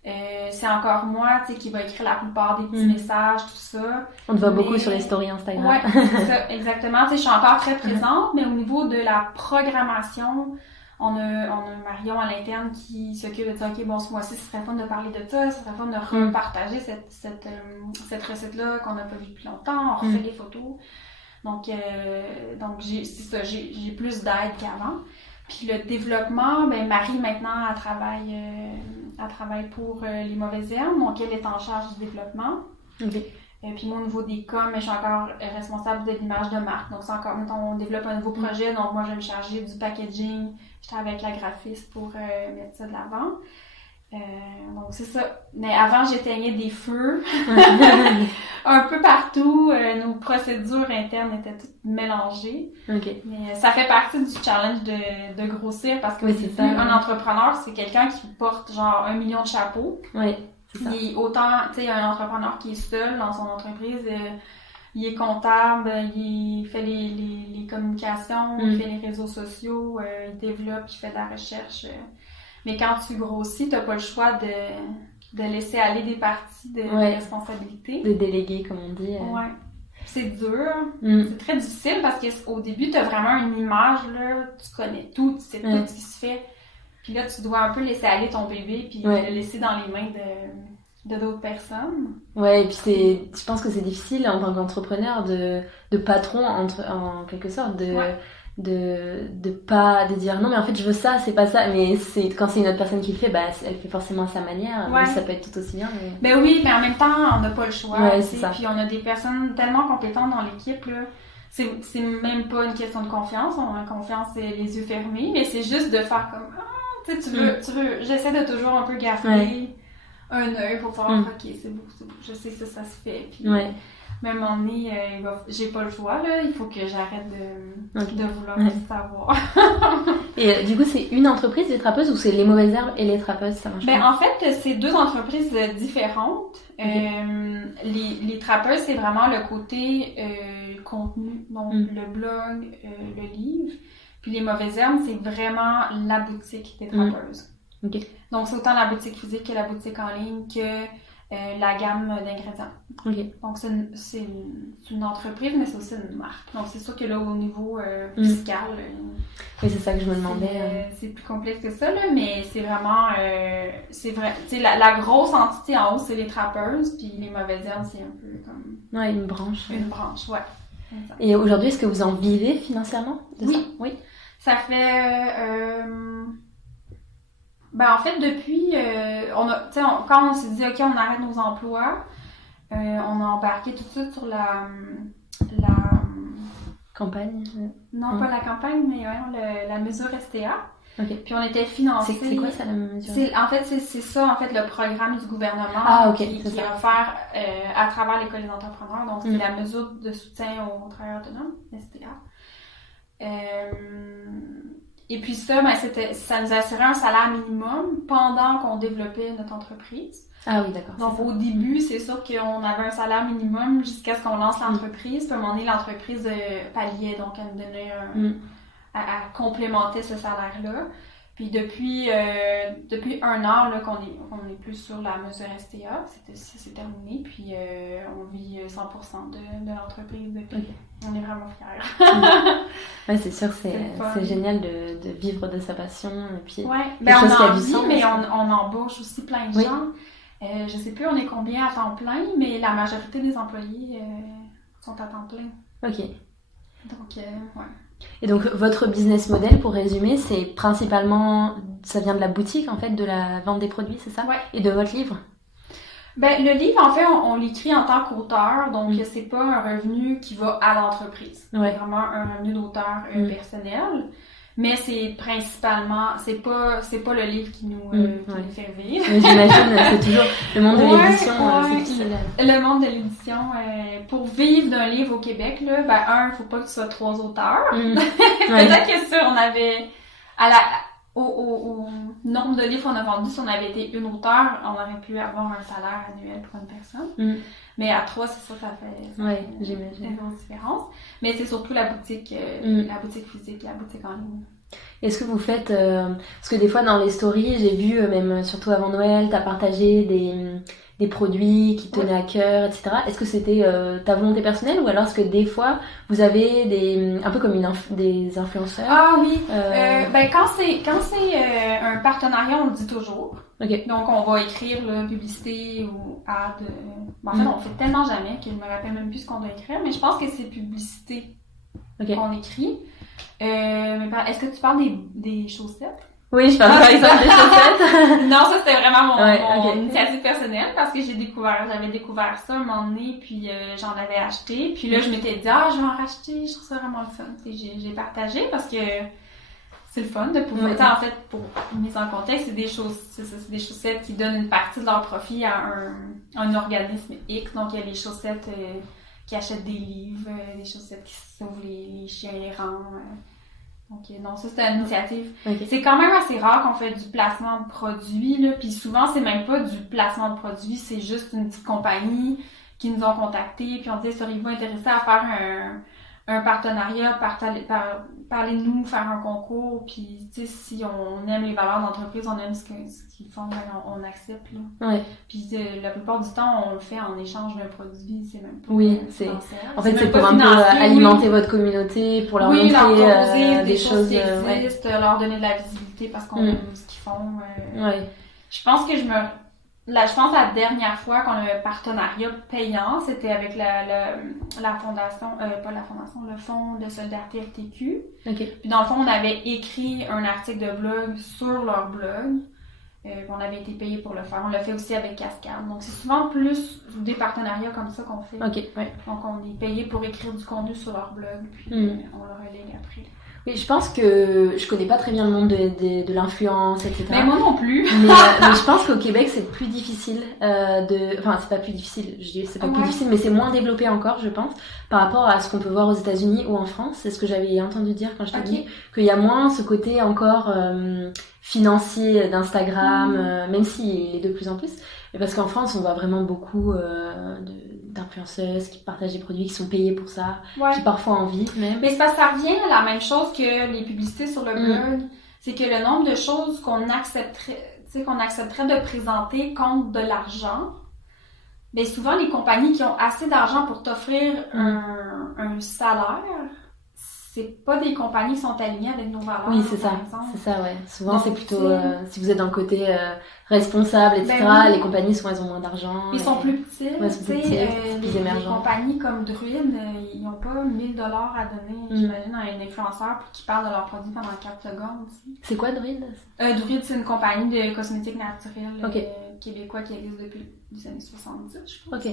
C'est encore moi, qui va écrire la plupart des petits messages, tout ça. On te voit beaucoup sur les stories Instagram. Ouais, c'est ça, exactement. Je suis encore très présente, mais au niveau de la programmation, on a Marion à l'interne qui s'occupe de dire, OK, bon, ce mois-ci, ce serait fun de parler de ça, ce serait fun de repartager cette recette-là qu'on n'a pas vue depuis longtemps, on refait les photos. Donc j'ai plus d'aide qu'avant. Puis le développement, Marie, maintenant, elle travaille pour les mauvaises herbes, donc elle est en charge du développement. Okay. Puis moi, au niveau des coms, je suis encore responsable de l'image de marque. Donc, c'est encore, mettons, on développe un nouveau projet, donc moi, je vais me charger du packaging. J'étais avec la graphiste pour mettre ça de l'avant. Donc, c'est ça. Mais avant, j'éteignais des feux un peu partout. Nos procédures internes étaient toutes mélangées. Okay. Mais ça fait partie du challenge de grossir, parce que un entrepreneur, c'est quelqu'un qui porte genre 1 million de chapeaux. Oui. Puis autant, tu sais, un entrepreneur qui est seul dans son entreprise, il est comptable, il fait les communications, il fait les réseaux sociaux, il développe, il fait de la recherche. Mais quand tu grossis, t'as pas le choix de laisser aller des parties de responsabilité. De déléguer, comme on dit. Ouais. C'est dur, c'est très difficile parce qu'au début, t'as vraiment une image, là, tu connais tout, tu sais tout ce qui se fait. Puis là, tu dois un peu laisser aller ton bébé puis le laisser dans les mains de d'autres personnes. Ouais, et puis je pense que c'est difficile en tant qu'entrepreneur de patron en quelque sorte de dire non mais en fait je veux ça, c'est pas ça, mais quand c'est une autre personne qui le fait, bah elle fait forcément à sa manière, mais ça peut être tout aussi bien. Ben oui, mais en même temps on n'a pas le choix, c'est ça. Puis on a des personnes tellement compétentes dans l'équipe là. C'est même pas une question de confiance, on a confiance les yeux fermés, mais c'est juste de faire comme tu veux, j'essaie de toujours un peu garder un œil pour voir ok c'est beau, je sais que ça se fait, puis même à un moment donné, j'ai pas le choix, là. Il faut que j'arrête de vouloir savoir. Et du coup, c'est une entreprise, les trappeuses, ou c'est les mauvaises herbes et les trappeuses, ça marche en fait, c'est deux entreprises différentes. Les trappeuses, c'est vraiment le côté contenu, donc le blog, le livre. Puis les mauvaises herbes, c'est vraiment la boutique des trappeuses. Donc, c'est autant la boutique physique que la boutique en ligne que la gamme d'ingrédients. Donc, c'est une entreprise, mais c'est aussi une marque. Donc, c'est sûr que là, au niveau fiscal... oui, c'est ça que je me demandais. C'est plus complexe que ça, là, mais c'est vraiment... c'est vrai. Tu sais, la grosse entité en haut, c'est les trappeuses, puis les mauvaises herbes, c'est un peu comme... Ouais, une branche. Une branche, ouais. Et aujourd'hui, est-ce que vous en vivez financièrement de ça? Oui. Ça fait... en fait, depuis, quand on s'est dit, OK, on arrête nos emplois, on a embarqué tout de suite sur la campagne. Non, pas la campagne, mais la mesure STA. Puis on était financés. C'est quoi ça, la mesure? En fait, c'est ça, en fait, le programme du gouvernement qui est offert à travers l'École des entrepreneurs. Donc, c'est la mesure de soutien aux travailleurs autonomes, STA. Et puis ça nous assurait un salaire minimum pendant qu'on développait notre entreprise. Ah oui, d'accord. Donc au début, c'est sûr qu'on avait un salaire minimum jusqu'à ce qu'on lance l'entreprise. Puis à un moment donné, l'entreprise palliait, donc elle nous donnait à complémenter ce salaire-là. Puis depuis 1 an là, qu'on est plus sur la mesure STA, c'est terminé. Puis on vit 100% de l'entreprise depuis. On est vraiment fiers. Ouais, c'est sûr, c'est génial de vivre de sa passion. Et puis, on en vit, mais on embauche aussi plein de gens. Je sais plus on est combien à temps plein, mais la majorité des employés sont à temps plein. Ok. Donc, Et donc, votre business model, pour résumer, c'est principalement, ça vient de la boutique, en fait, de la vente des produits, c'est ça? Ouais. Et de votre livre? Le livre, en fait, on l'écrit en tant qu'auteur, donc c'est pas un revenu qui va à l'entreprise. C'est vraiment un revenu d'auteur personnel. Mais c'est principalement, c'est pas le livre qui nous fait vivre. Mais j'imagine, c'est toujours le monde de l'édition, c'est difficile. Le monde de l'édition, pour vivre d'un livre au Québec, là, faut pas que tu sois 3 auteurs. Peut-être que si on avait, au nombre de livres qu'on a vendus, si on avait été une auteure, on aurait pu avoir un salaire annuel pour une personne. Mais à 3, c'est sûr que ça fait j'imagine. une grosse différence. Mais c'est surtout la boutique physique, la boutique en ligne. Est-ce que vous faites... parce que des fois, dans les stories, j'ai vu, même surtout avant Noël, t'as partagé des produits qui te tenaient à cœur, etc. Est-ce que c'était ta volonté personnelle ou alors est-ce que des fois, vous avez un peu comme des influenceurs? Ah oui! Quand c'est un partenariat, on le dit toujours. Donc, on va écrire publicité ou ad. En fait, on fait tellement jamais que je me rappelle même plus ce qu'on doit écrire, mais je pense que c'est publicité qu'on écrit. Est-ce que tu parles des chaussettes? Oui, je parle par exemple des chaussettes. Non, ça c'était vraiment mon initiative personnelle parce que j'avais découvert ça un moment donné, puis j'en avais acheté. Puis là, je m'étais dit, je vais en racheter, je trouve ça vraiment le fun. J'ai partagé parce que c'est le fun de pouvoir... En fait, pour mise en contexte, c'est des chaussettes qui donnent une partie de leur profit à un organisme X. Donc, il y a les chaussettes qui achètent des livres, des chaussettes qui sauvent les chiens errants. Donc, non, ça, c'était une initiative. C'est quand même assez rare qu'on fait du placement de produits, là. Puis souvent, c'est même pas du placement de produits, c'est juste une petite compagnie qui nous ont contactés, puis on disait, seriez-vous intéressés à faire un partenariat, parlez-nous, faire un concours, puis tu sais, si on aime les valeurs d'entreprise, on aime ce qu'ils font, ben, on accepte, là. Ouais. Puis la plupart du temps, on le fait en échange d'un produit, c'est même pas financier. En fait, c'est pour un peu alimenter votre communalité, pour leur montrer leur proposer des choses qui existent, leur donner de la visibilité parce qu'on aime ce qu'ils font. Je pense que je pense la dernière fois qu'on a un partenariat payant, c'était avec la fondation, pas la fondation, le Fonds de solidarité FTQ. Okay. Puis dans le fond, on avait écrit un article de blog sur leur blog. On avait été payé pour le faire. On l'a fait aussi avec Cascade. Donc c'est souvent plus des partenariats comme ça qu'on fait. Donc on est payé pour écrire du contenu sur leur blog, puis on le relègue après. Oui, je pense que je connais pas très bien le monde de l'influence, etc. Mais moi non plus. mais je pense qu'au Québec, c'est plus difficile enfin, c'est pas plus difficile, je dis c'est pas plus difficile, mais c'est moins développé encore, je pense, par rapport à ce qu'on peut voir aux États-Unis ou en France. C'est ce que j'avais entendu dire quand je t'ai dit, qu'il y a moins ce côté encore financier d'Instagram, même s'il est de plus en plus. Mais parce qu'en France, on voit vraiment beaucoup d'influenceuses qui partagent des produits, qui sont payées pour ça, qui parfois en vivent même. Mais c'est parce que ça revient à la même chose que les publicités sur le blog. C'est que le nombre de choses qu'on accepterait de présenter contre de l'argent, ben souvent les compagnies qui ont assez d'argent pour t'offrir un salaire, c'est pas des compagnies qui sont alignées avec nos valeurs. Oui, c'est ça. C'est ça, ouais. Souvent, donc, c'est plutôt, si vous êtes dans le côté responsable, etc., les compagnies, souvent, elles ont moins d'argent. Ils sont plus petits. Ouais, ils sont plus petits, plus émergents. Les compagnies comme Druid, ils n'ont pas 1000 $ à donner, j'imagine, à un influenceur pour qu'il parle de leur produit pendant 4 secondes. C'est quoi, Druid? Druid, c'est une compagnie de cosmétiques naturels québécois qui existe depuis les années 70, je pense.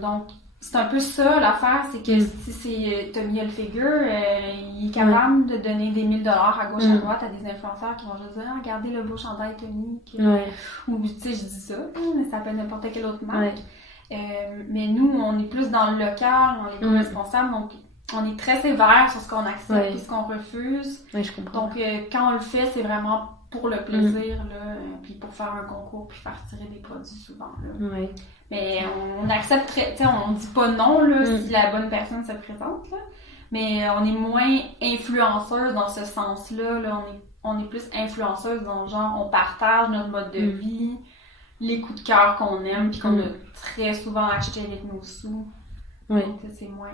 Donc, c'est un peu ça l'affaire, c'est que si c'est Tommy Hilfiger, il est capable de donner des 1000 $ à gauche à droite à des influenceurs qui vont juste dire « Regardez le beau chandail Tommy ». Ou tu sais, je dis ça, mais ça peut être n'importe quelle autre marque. Mais nous, on est plus dans le local, on est plus responsable, donc on est très sévère sur ce qu'on accepte et ce qu'on refuse. Je comprends. Donc quand on le fait, c'est vraiment pour le plaisir, là, puis pour faire un concours, puis faire tirer des produits souvent. Là. Mais on accepte très, tu sais, on dit pas non là, si la bonne personne se présente, là. Mais on est moins influenceuse dans ce sens-là. Là. On est plus influenceuse dans le genre, on partage notre mode de vie, les coups de cœur qu'on aime, puis qu'on a très souvent acheté avec nos sous. Donc c'est moins,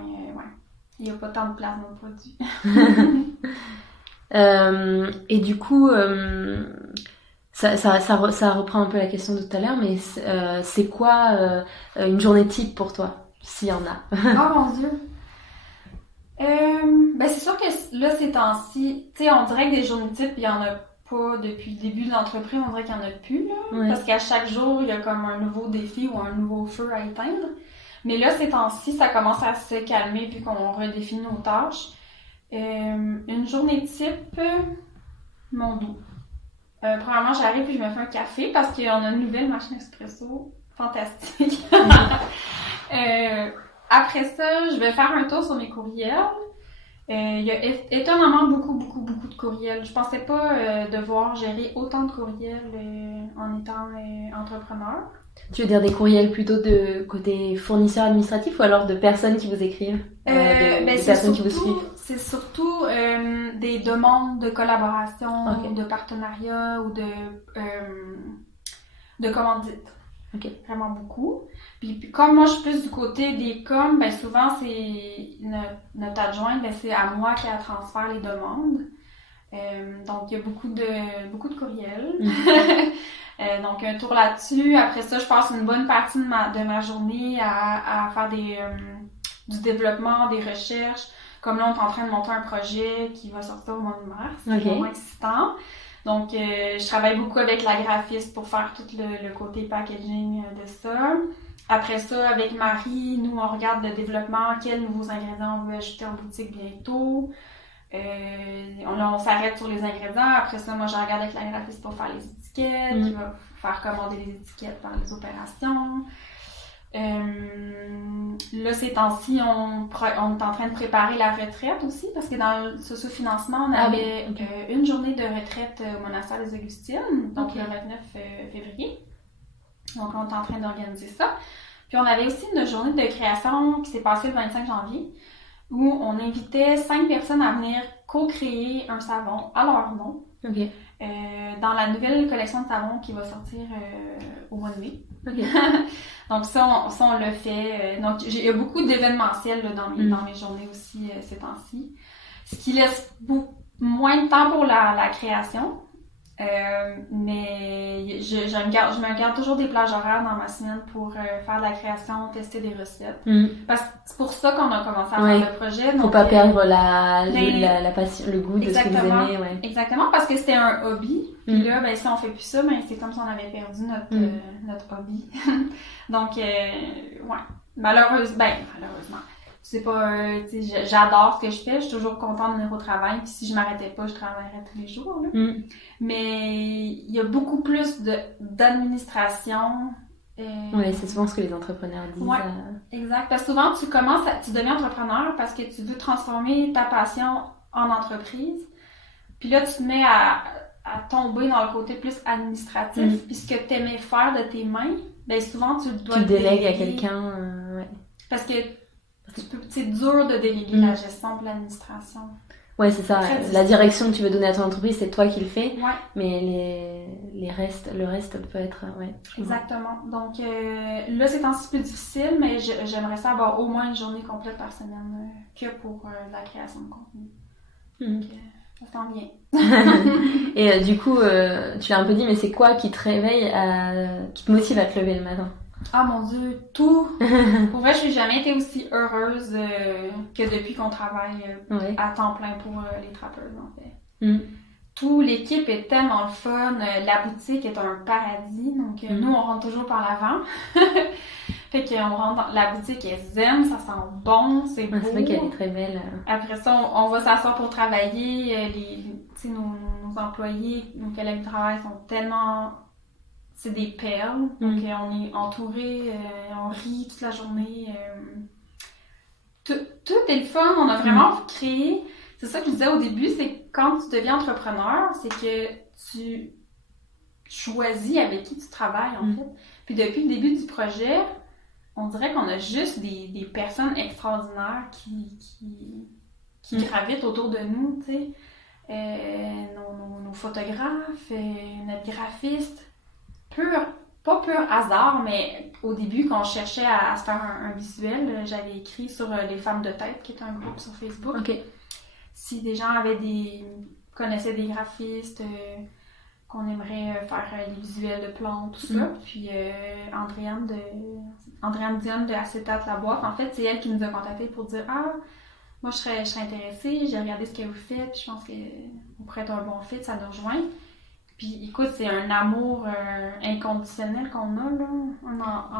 il y a pas tant de place dans le produit. Et du coup, ça reprend un peu la question de tout à l'heure, mais c'est quoi une journée type pour toi, s'il y en a? Oh mon Dieu! Ben c'est sûr que là, ces temps-ci, tu sais, on dirait que des journées types, il y en a pas depuis le début de l'entreprise, on dirait qu'il y en a plus, là. Parce qu'à chaque jour, il y a comme un nouveau défi ou un nouveau feu à éteindre. Mais là, ces temps-ci, ça commence à se calmer vu qu'on redéfinit nos tâches. Une journée type, mon dos. Premièrement, j'arrive puis je me fais un café parce qu'on a une nouvelle machine expresso fantastique. Après ça, je vais faire un tour sur mes courriels. Il y a étonnamment beaucoup de courriels. Je pensais pas devoir gérer autant de courriels en étant entrepreneur. Tu veux dire des courriels plutôt de côté fournisseur administratif ou alors de personnes qui vous écrivent, de personnes qui vous suivent? C'est surtout des demandes de collaboration, de partenariat ou de commandite. Vraiment beaucoup. Puis comme moi je suis plus du côté des coms, ben souvent c'est notre adjointe, ben c'est à moi qui transfère les demandes. Donc il y a beaucoup de courriels. Donc un tour là-dessus. Après ça, je passe une bonne partie de ma journée à faire du développement, des recherches. Comme là, on est en train de monter un projet qui va sortir au mois de mars. C'est vraiment excitant. Donc, je travaille beaucoup avec la graphiste pour faire tout le côté packaging de ça. Après ça, avec Marie, nous, on regarde le développement, quels nouveaux ingrédients on veut ajouter en boutique bientôt. On s'arrête sur les ingrédients. Après ça, moi, je regarde avec la graphiste pour faire les étiquettes, qui va faire commander les étiquettes par les opérations. Là, ces temps-ci, on est en train de préparer la retraite aussi, parce que dans le socio-financement, on avait une journée de retraite au monastère des Augustines, donc le 29 février. Donc, on est en train d'organiser ça. Puis Puis on avait aussi une journée de création qui s'est passée le 25 janvier, où on invitait 5 personnes à venir co-créer un savon à leur nom. OK. Dans la nouvelle collection de savons qui va sortir au mois de mai. OK. Donc ça, on le fait. Donc il y a beaucoup d'événementiels là, dans mes journées aussi ces temps-ci. Ce qui laisse moins de temps pour la création. Mais je me garde toujours des plages horaires dans ma semaine pour faire de la création, tester des recettes. Parce que c'est pour ça qu'on a commencé à faire le projet. Faut donc, pas perdre la passion, le goût de ce que vous aimez. Ouais. Exactement, parce que c'était un hobby. Puis là, ben, si on fait plus ça, ben, c'est comme si on avait perdu notre hobby. Donc, ouais. Malheureusement. C'est pas, j'adore ce que je fais, je suis toujours contente de venir au travail, puis si je m'arrêtais pas, je travaillerais tous les jours, là. Mais il y a beaucoup plus d'administration. Oui, c'est souvent ce que les entrepreneurs disent. Ouais, exact. Parce que souvent, tu deviens entrepreneur parce que tu veux transformer ta passion en entreprise, puis là, tu te mets à tomber dans le côté plus administratif, puis ce que tu aimais faire de tes mains, ben souvent, tu dois tu délègues à quelqu'un, ouais. Parce que c'est dur de déléguer la gestion de l'administration. Ouais, c'est ça. La direction que tu veux donner à ton entreprise, c'est toi qui le fais. Ouais. Mais le reste peut être, ouais. Exactement. Donc là, c'est un petit peu difficile, mais j'aimerais ça avoir au moins une journée complète par semaine que pour la création de contenu. Donc, ça s'en vient. Et du coup, tu l'as un peu dit, mais c'est quoi qui te réveille, qui te motive à te lever le matin? Ah mon Dieu, tout! Pour vrai, je n'ai jamais été aussi heureuse que depuis qu'on travaille à temps plein pour les trappeuses, en fait. Tout, l'équipe est tellement le fun, la boutique est un paradis, donc nous, on rentre toujours par l'avant. Fait qu'on rentre la boutique est zen, ça sent bon, c'est beau. C'est vrai qu'elle est très belle. Après ça, on va s'asseoir pour travailler, nos employés, nos collègues de travail sont tellement... C'est des perles, donc on est entouré, on rit toute la journée. Tout est le fun, on a vraiment créé. C'est ça que je disais au début, c'est que quand tu deviens entrepreneur, c'est que tu choisis avec qui tu travailles en fait. Puis depuis le début du projet, on dirait qu'on a juste des personnes extraordinaires qui gravitent autour de nous, tu sais. Nos photographes, notre graphiste. Pas pur hasard, mais au début, quand je cherchais à se faire un visuel, j'avais écrit sur les femmes de tête, qui est un groupe sur Facebook. Okay. Si des gens connaissaient des graphistes, qu'on aimerait faire les visuels de plantes, tout ça. Puis Andréane Dionne de Acétate La Boîte, en fait, c'est elle qui nous a contactés pour dire « Ah, moi je serais intéressée, j'ai regardé ce que vous faites, puis je pense que vous pourrez être un bon fit, ça nous rejoint. » Puis écoute, c'est un amour inconditionnel qu'on a là,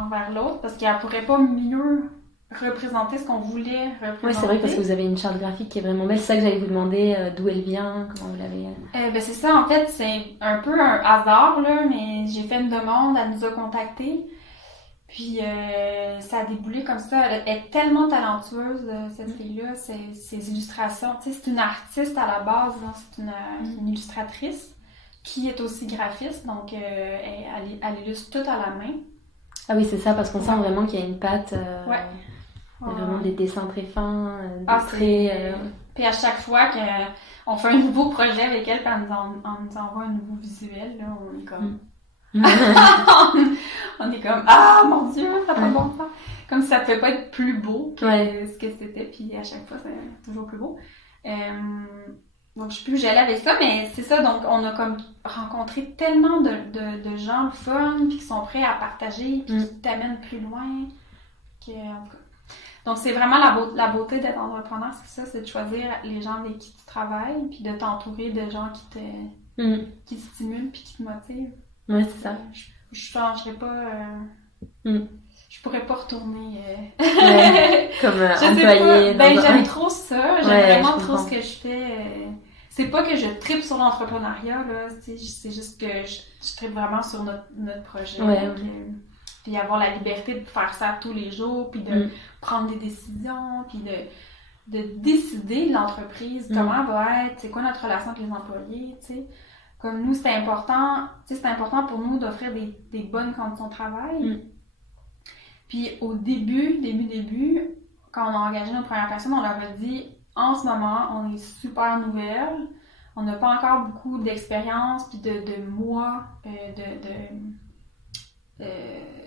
envers l'autre, parce qu'elle pourrait pas mieux représenter ce qu'on voulait représenter. Oui, c'est vrai, parce que vous avez une charte graphique qui est vraiment belle. C'est ça que j'allais vous demander, d'où elle vient, comment vous l'avez... Ben c'est ça, en fait, c'est un peu un hasard, là, mais j'ai fait une demande, elle nous a contactés. Puis ça a déboulé comme ça. Elle est tellement talentueuse, cette fille-là, ses illustrations. Tu sais, c'est une artiste à la base, là, c'est une illustratrice qui est aussi graphiste, donc elle illustre tout à la main. Ah oui, c'est ça, parce qu'on sent vraiment qu'il y a une patte, vraiment des dessins très fins, des traits... Puis à chaque fois qu'on fait un nouveau projet avec elle, puis elle nous envoie un nouveau visuel, là, on est comme... on est comme, ah mon Dieu, ça fait bon ça! Comme si ça ne pouvait pas être plus beau que ce que c'était, puis à chaque fois, c'est toujours plus beau. Donc, je suis plus gênée avec ça, mais c'est ça. Donc, on a comme rencontré tellement de gens fun, puis qui sont prêts à partager, puis qui t'amènent plus loin. En tout cas. Donc, c'est vraiment la beauté d'être entrepreneur, c'est ça, c'est de choisir les gens avec qui tu travailles, puis de t'entourer de gens qui te stimulent, puis qui te motivent. Oui, c'est ça. Je changerais pas... Je pourrais pas retourner comme employé. J'aime trop ça, j'aime vraiment trop ce que je fais. C'est pas que je tripe sur l'entrepreneuriat, là, c'est juste que je tripe vraiment sur notre projet. Puis avoir la liberté de faire ça tous les jours, puis de prendre des décisions, puis de décider l'entreprise, comment va être, c'est quoi notre relation avec les employés, tu sais. Comme nous, c'est important pour nous d'offrir des bonnes conditions de travail. Puis au début, quand on a engagé nos premières personnes, on leur a dit, en ce moment, on est super nouvelles, on n'a pas encore beaucoup d'expérience puis de mois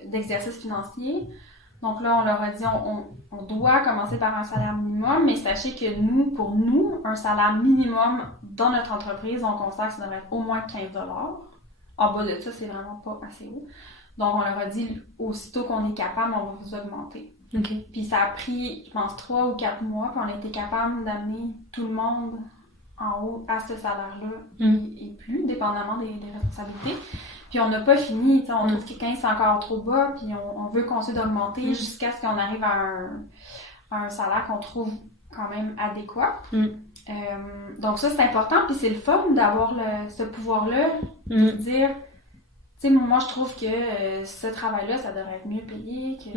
d'exercice financier. Donc là, on leur a dit, on doit commencer par un salaire minimum, mais sachez que pour nous, un salaire minimum dans notre entreprise, on considère que ça devrait être au moins 15 $. En bas de ça, c'est vraiment pas assez haut. Donc, on leur a dit, aussitôt qu'on est capable, on va vous augmenter. Okay. Puis ça a pris, je pense, 3 ou 4 mois, puis on a été capable d'amener tout le monde en haut à ce salaire-là et plus, dépendamment des responsabilités. Puis on n'a pas fini, on trouve que 15 c'est encore trop bas, puis on veut continuer d'augmenter jusqu'à ce qu'on arrive à un salaire qu'on trouve quand même adéquat. Donc ça, c'est important, puis c'est le fun d'avoir ce pouvoir-là, de dire, tu sais, moi, je trouve que ce travail-là, ça devrait être mieux payé, tu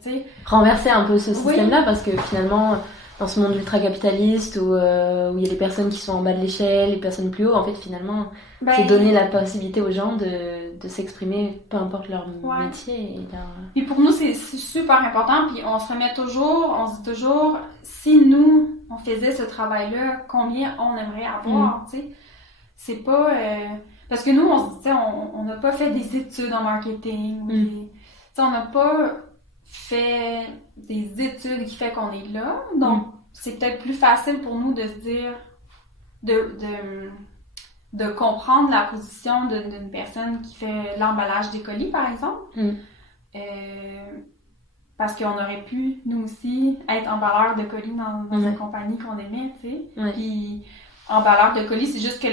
sais... Renverser un peu ce système-là, parce que finalement, dans ce monde ultra-capitaliste, où il y a des personnes qui sont en bas de l'échelle, les personnes plus haut, en fait, finalement, c'est donner la possibilité aux gens de s'exprimer, peu importe leur métier. Et pour nous, c'est super important, puis on se dit toujours, si nous, on faisait ce travail-là, combien on aimerait avoir, tu sais? C'est pas... Parce que nous, on se dit, on n'a pas fait des études en marketing, on n'a pas fait des études qui fait qu'on est là, donc c'est peut-être plus facile pour nous de se dire, de comprendre la position d'une personne qui fait l'emballage des colis, par exemple. Parce qu'on aurait pu, nous aussi, être emballeur de colis dans une compagnie qu'on aimait, tu sais. Puis, emballeur de colis, c'est juste que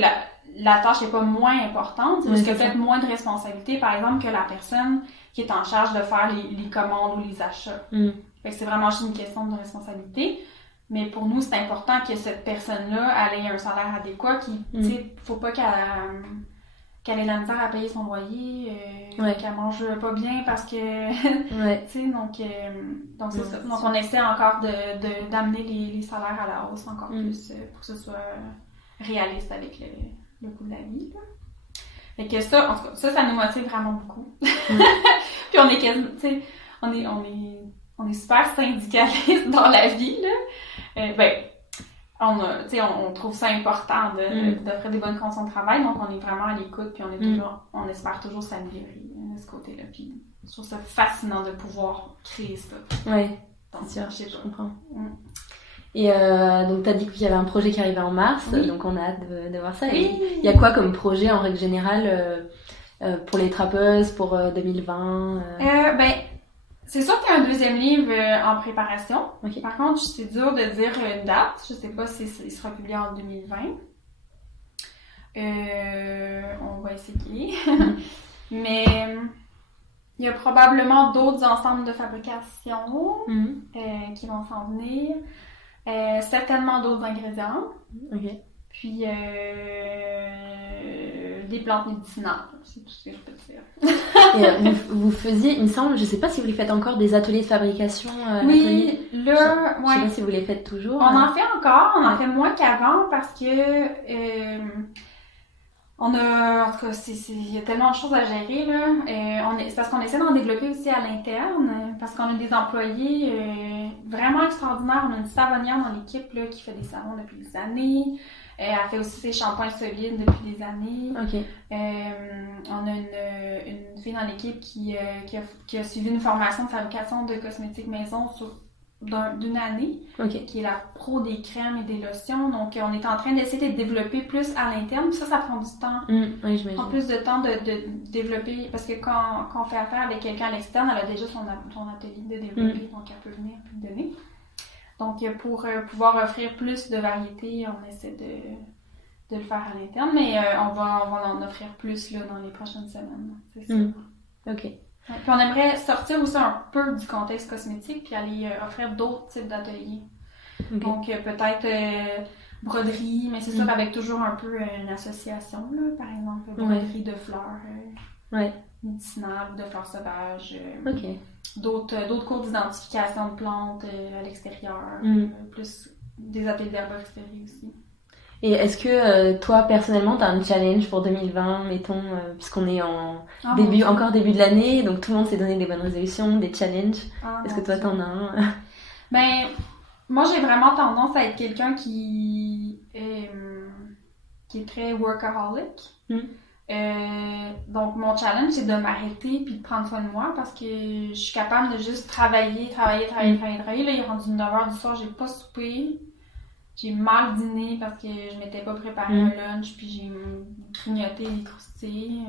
la tâche n'est pas moins importante, c'est juste qu'il y a peut-être moins de responsabilité, par exemple, que la personne qui est en charge de faire les commandes ou les achats. Fait que c'est vraiment juste une question de responsabilité. Mais pour nous, c'est important que cette personne-là, elle ait un salaire adéquat, tu sais, faut pas qu'elle ait la misère à payer son loyer, qu'elle mange pas bien parce que, tu sais, donc c'est ça. Donc on essaie encore d'amener les salaires à la hausse encore plus pour que ce soit réaliste avec le coût de la vie, là. Fait que ça, en tout cas, ça nous motive vraiment beaucoup. Puis on est quasiment, tu sais, on est super syndicaliste dans la vie, là. On trouve ça important d'offrir des bonnes conditions de travail, donc on est vraiment à l'écoute, puis on espère toujours s'améliorer de ce côté-là. Puis je trouve ça fascinant de pouvoir créer ça. Oui, c'est sûr, je comprends. Et donc t'as dit qu'il y avait un projet qui arrivait en mars, donc on a hâte de voir ça. Et il y a quoi comme projet en règle générale pour les trappeuses pour 2020 c'est sûr qu'il y a un deuxième livre en préparation. Par contre, c'est dur de dire une date. Je sais pas si il sera publié en 2020. On va essayer. Mais il y a probablement d'autres ensembles de fabrication qui vont s'en venir. Certainement d'autres ingrédients. Puis des plantes médicinales, c'est tout ce que je peux te dire. Et vous faisiez, il me semble, je sais pas si vous les faites encore, des ateliers de fabrication. Oui, je sais pas si vous les faites toujours. On en fait encore, on en fait moins qu'avant parce que on a, en tout cas, il y a tellement de choses à gérer, là. C'est parce qu'on essaie d'en développer aussi à l'interne, parce qu'on a des employés vraiment extraordinaires. On a une savonnière dans l'équipe là, qui fait des savons depuis des années. Elle fait aussi ses shampoings solides depuis des années. On a une fille dans l'équipe qui a suivi une formation de fabrication de cosmétiques maison d'une année, qui est la pro des crèmes et des lotions. Donc, on est en train d'essayer de développer plus à l'interne. Ça prend du temps. Oui, ça prend plus de temps de développer, parce que quand on fait affaire avec quelqu'un à l'externe, elle a déjà son atelier de développer, donc elle peut venir et donner. Donc, pour pouvoir offrir plus de variétés, on essaie de le faire à l'interne, mais on va en offrir plus là, dans les prochaines semaines. C'est sûr. Puis on aimerait sortir aussi un peu du contexte cosmétique puis aller offrir d'autres types d'ateliers. Donc peut-être broderie, mais c'est sûr avec toujours un peu une association, là, par exemple broderie de fleurs médicinales, de fleurs sauvages. D'autres cours d'identification de plantes à l'extérieur, plus des ateliers d'herboristerie aussi. Et est-ce que toi, personnellement, tu as un challenge pour 2020, mettons, puisqu'on est encore début de l'année, donc tout le monde s'est donné des bonnes résolutions, des challenges. Est-ce que toi, t'en as un? Ben, moi, j'ai vraiment tendance à être quelqu'un qui est très workaholic. Donc, mon challenge, c'est de m'arrêter puis de prendre soin de moi parce que je suis capable de juste travailler. Là, il est rendu 9h du soir, j'ai pas soupé. J'ai mal dîné parce que je m'étais pas préparé un lunch puis j'ai grignoté les croustilles.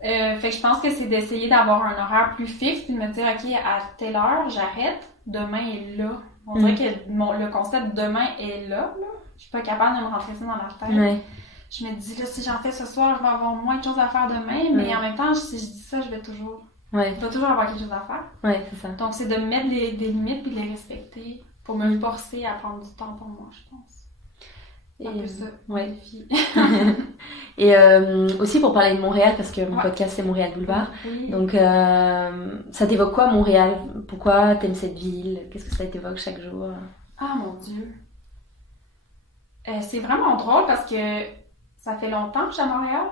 Fait que je pense que c'est d'essayer d'avoir un horaire plus fixe puis de me dire, OK, à telle heure, j'arrête. Demain est là. On dirait que le concept de demain est là. Je suis pas capable de me rentrer ça dans la tête. Je me dis, là, si j'en fais ce soir, je vais avoir moins de choses à faire demain. Mais en même temps, si je dis ça, je vais toujours avoir quelque chose à faire. Ouais, c'est ça. Donc, c'est de mettre des limites puis de les respecter pour me forcer à prendre du temps pour moi, je pense. C'est un peu ça, défi. Et aussi pour parler de Montréal, parce que mon podcast c'est Montréal Boulevard. Donc, ça t'évoque quoi Montréal? Pourquoi t'aimes cette ville? Qu'est-ce que ça t'évoque chaque jour? Ah mon Dieu! C'est vraiment drôle parce que ça fait longtemps que je suis à Montréal.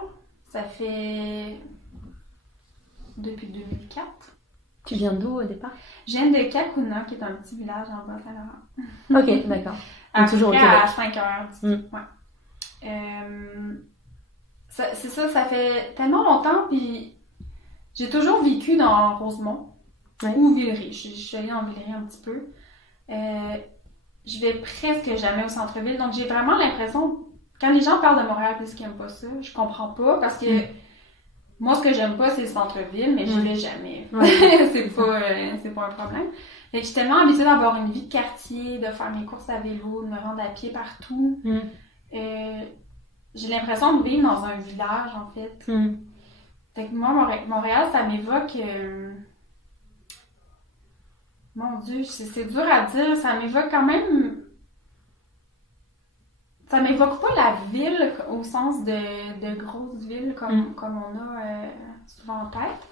Ça fait depuis 2004. Tu viens d'où au départ? Je viens de Kakuna, qui est un petit village en Bas-Saint-Laurent. Ok, d'accord. Donc toujours au Québec. À 5 heures d'ici. C'est ça, ça fait tellement longtemps, puis j'ai toujours vécu dans Rosemont ou Villeray. Je suis allée en Villeray un petit peu. Je vais presque jamais au centre-ville, donc j'ai vraiment l'impression, quand les gens parlent de Montréal puis qu'ils n'aiment pas ça, je comprends pas, parce que moi, ce que j'aime pas, c'est le centre-ville, mais je vais jamais. C'est pas un problème. Fait que je suis tellement habituée d'avoir une vie de quartier, de faire mes courses à vélo, de me rendre à pied partout. J'ai l'impression de vivre dans un village, en fait. Fait que moi, Montréal, ça m'évoque... Mon Dieu, c'est dur à dire. Ça m'évoque quand même... Ça m'évoque pas la ville au sens de grosse ville comme on a souvent en tête.